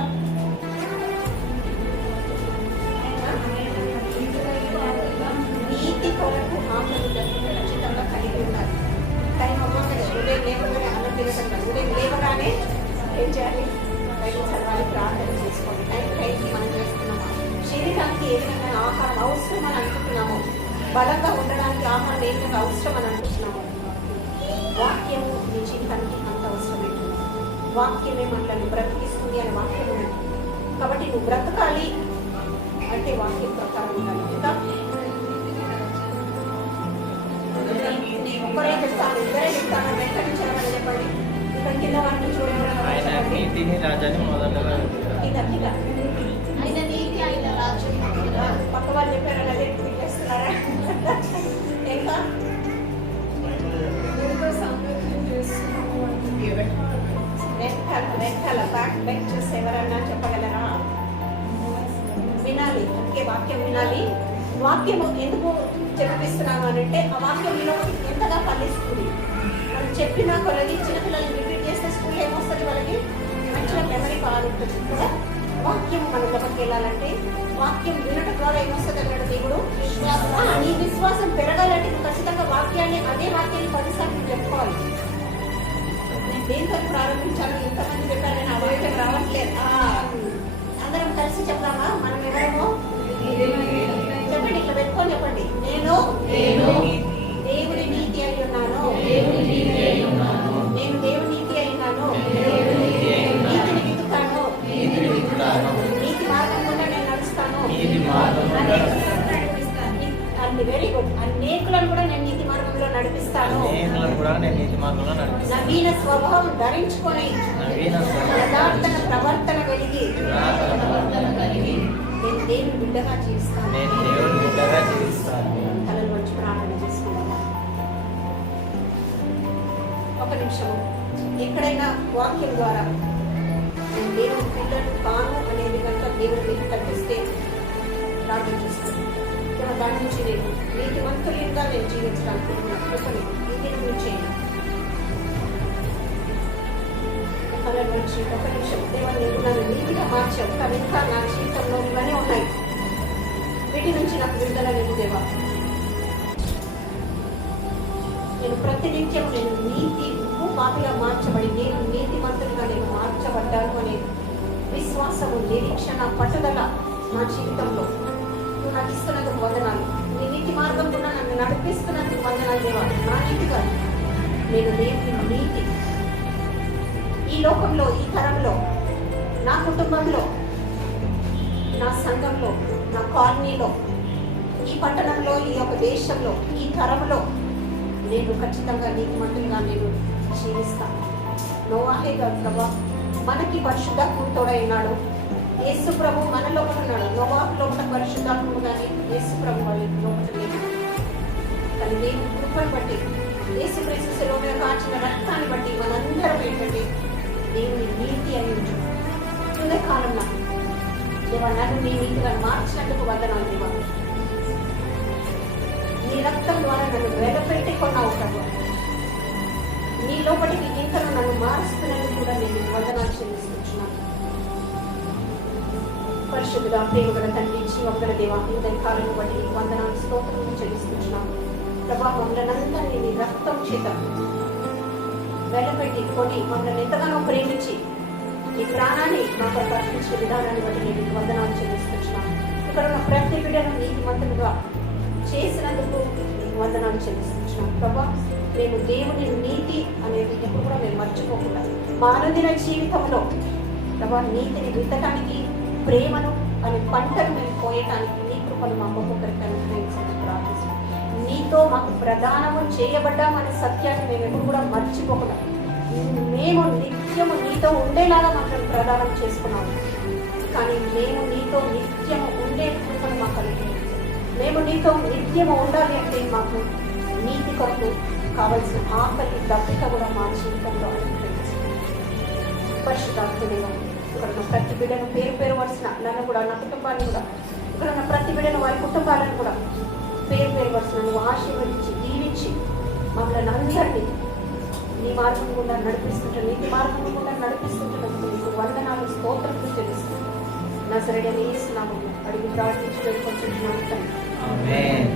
నీతి కొరకు ఆమెను ఖచ్చితంగా కలిగి ఉండాలి. టైం అవ్వగానే ఉదయం లేవగానే అన్నం తినకుండా ఉదయం లేవగానే ఏం చేయాలి? బైబిల్ చదవాలి, ప్రార్థన చేసుకోండి. టైంకి మనం చేస్తున్నాము. శరీరానికి ఏ విధమైన ఆహారం అవసరం అని అనుకుంటున్నాము, బలంగా ఉండడానికి ఆహారం ఏ విధంగా అవసరం అని అనుకుంటున్నాము. వాక్యము నీ జీవితానికి అంత అవసరమైంది. వాక్యమే మనల్ని బ్రతికిస్తుంది అనే వాక్యం ఉంది. కాబట్టి నువ్వు బ్రతకాలి అంటే వాక్యం ప్రకారం ఉండాలి. ఇంకా ఒక్కరే చెప్తాను, ఇద్దరే చెప్తాను, వెంటనే చదవని చెప్పండి. ఇక్కడ కింద వాటిని చూడండి. నీతిని రాజాని మొదలుగా కింద ఆయన నీతి, ఆయన రాజ్యం. పక్క వాళ్ళు చెప్పారు అదే చేస్తున్నారా? ఇంకా వెనకాల బ్యాక్ బెంచెస్ ఎవరన్నా చెప్పగలరా? వినాలి. అందుకే వాక్యం వినాలి. వాక్యము ఎందుకు చెప్పిస్తున్నాను అని అంటే ఆ వాక్యం మీలో ఎంతగా ఫలిస్తుంది. మనం చెప్పిన కొలది చిన్నపిల్లలకి రిపీట్ చేస్తే స్కూల్ ఏమొస్తుంది? వాళ్ళకి మంచిగా మెమరీ పవర్ ఉంటుంది కూడా. వాక్యం మన లోపలికి వెళ్ళాలంటే వాక్యం వినటం ద్వారా ఏమొస్తుంది అన్నాడు దేవుడు? నీ విశ్వాసం పెరగాలంటే నువ్వు ఖచ్చితంగా వాక్యాన్ని, అదే వాక్యాన్ని 10 సార్లు చెప్పుకోవాలి. నేను దేంతో ప్రారంభించాను, ఎంతమంది చెప్పారు, నేను అవాక్యం రావట్లేదు. అందరం కలిసి చెప్తామా? మనం ఎవరేమో చెప్పండి, ఇట్లా పెట్టుకొని చెప్పండి. నేను దేవుడి నీతి అయి ఉన్నాను, నేను దేవుడి నీతి అయి ఉన్నాను, నీతిని వెతుకుతాను, నీతి మార్గంలో నేను నడుస్తాను. Very good. అనేకులను కూడా నేను నీతి మార్గంలో అనేకులను కూడా నేను నీతి మార్గంలో నడిపిస్తాను. నవీన స్వభావం ధరించుకొని నవీన స్వభావం యథార్థన ప్రవర్తన కలిగి ప్రవర్తన కలిగి నేను దేవుని బిడ్డగా జీవిస్తాను. నేను దేవుని బిడ్డగా జీవిస్తాను. తలలు వచ్చి ప్రార్థన చేసుకున్నాము. ఒక నిమిషము ఎక్కడైనా వాక్యం ద్వారా నేను దేవుని బిడ్డను కాను అనేది కనుక దేవుని మీద కల్పిస్తే ప్రార్థన చేస్తాను. దాని నుంచి నేను నీతిమంతులుగా నేను జీవించడానికి కృపని ఇది నుంచి తలలు వచ్చి ఒక నిమిషం దేవా నేను నన్ను నీతిగా మార్చావు, కానీ ఇంకా నా జీవితంలో ఇవన్నీ ఉన్నాయి, వీటి నుంచి నాకు విడుదల లేదు దేవా. నేను ప్రతినిత్యం నేను నీతి పాపిగా మార్చబడి నేను నీతిమంతుడిగా నేను మార్చబడ్డాను అనే విశ్వాసము, నిరీక్షణ, పట్టుదల నా జీవితంలో నువ్వు నాకు ఇస్తున్నందుకు వందనాలు. నీ నీతి మార్గం కూడా నన్ను నడిపిస్తున్నందుకు వందనాలు దేవా. నా నీతిగా నేను దేవుని నీతి ఈ లోకంలో, ఈ తరంలో, నా కుటుంబంలో, నా సంఘంలో, నా కాలనీలో, ఈ పట్టణంలో, ఈ యొక్క దేశంలో, ఈ తరంలో నేను ఖచ్చితంగా నీతిమంతులుగా నేను జీవిస్తాను. నోవాహే గారు ప్రభా మనకి పరిశుద్ధాత్ముడు తోడైనాడు. యేసు ప్రభు మన లోపల ఉన్నాడు. నోవాహు లోపల పరిశుద్ధాత్ముడు కానీ యేసు ప్రభు వాళ్ళ లోపల లేదు. కానీ దేవుని కృపను బట్టి, యేసు క్రీస్తు శిలువ మీద కాచిన రక్తాన్ని బట్టి మనందరం ఏంటంటే దేవుని నీతి అని ఉంటుంది. కాలంలో దేవా నన్ను నీ నీతిగా మార్చినందుకు వందనాలు దేవా. నీ రక్తం ద్వారా నన్ను వెలపెట్టి కొన్నావు ప్రభు. నీ లోపలికి ఇంకా నన్ను మారుస్తున్నందుకు కూడా నేను వందనాలు చెల్లిస్తున్నాను. పరిశుద్ధుడా ప్రేమగల తండ్రి, జీవగల దేవా, ఇంతని కాలం బట్టి వందనాలు స్తోత్రం చెల్లిస్తున్నాను ప్రభా. మమ్మల్ని నీ రక్తం చేత వెలపెట్టి కొని మమ్మల్ని ఎంతగానో ప్రేమించి ఈ ప్రాణాన్ని మాకు అర్పించిన విధానాన్ని బట్టి నేను వందనాలు చెల్లిస్తున్నాను. ఇక్కడ ఉన్న ప్రతి బిడ్డను నీతిమంతులుగా చేసినందుకు వందనాలు చెల్లిస్తున్నాను ప్రభా. మేము దేవుని నీతి అనేది ఎప్పుడు కూడా మేము మర్చిపోకుండా మా అనుదిన జీవితంలో ప్రభా నీతిని విత్తటానికి, ప్రేమను అనే పంటను మేము పోయటానికి నీ కృపను మా ఒక్కొక్కరికి అనుగ్రహించడానికి ప్రార్థిస్తున్నాం. నీతో మాకు ప్రదానము చేయబడ్డామనే సత్యాన్ని మేము ఎప్పుడు కూడా మర్చిపోకుండా మేము నిత్యము నీతో ఉండేలాగా మాత్రం ప్రదానం చేసుకున్నాము. కానీ మేము నీతో నిత్యము ఉండే కృపను మాకు అనుగ్రహించాము. మేము నీతో నిత్యము ఉండాలి అంటే మాకు నీతి కొరకు కావలసిన ఆకలి, దప్పిక కూడా మా జీవితంలో అనుగ్రహించాము. పరిశుద్ధాత్మదేవ ఇక్కడ ఉన్న ప్రతి బిడ్డను పేరు పేరు వరుసన నన్ను కూడా, నా కుటుంబాన్ని కూడా, ఇక్కడ ఉన్న ప్రతి బిడ్డను వారి కుటుంబాలను కూడా పేరు పేరు వరుసన నువ్వు ఆశీర్వదించి దీవించి మమ్మల్ని అందరినీ నీ మార్గం గుండా నడిపిస్తుంటాను, నీతి మార్గం గుండా నడిపిస్తుంటున్నందుకు నీకు వందనాలు స్తోత్రములు చెల్లిస్తున్నాను. నజరేయుడైన యేసు నామములో అడిగి ప్రార్థించి వేడుకొంచున్నాను తండ్రి. ఆమేన్.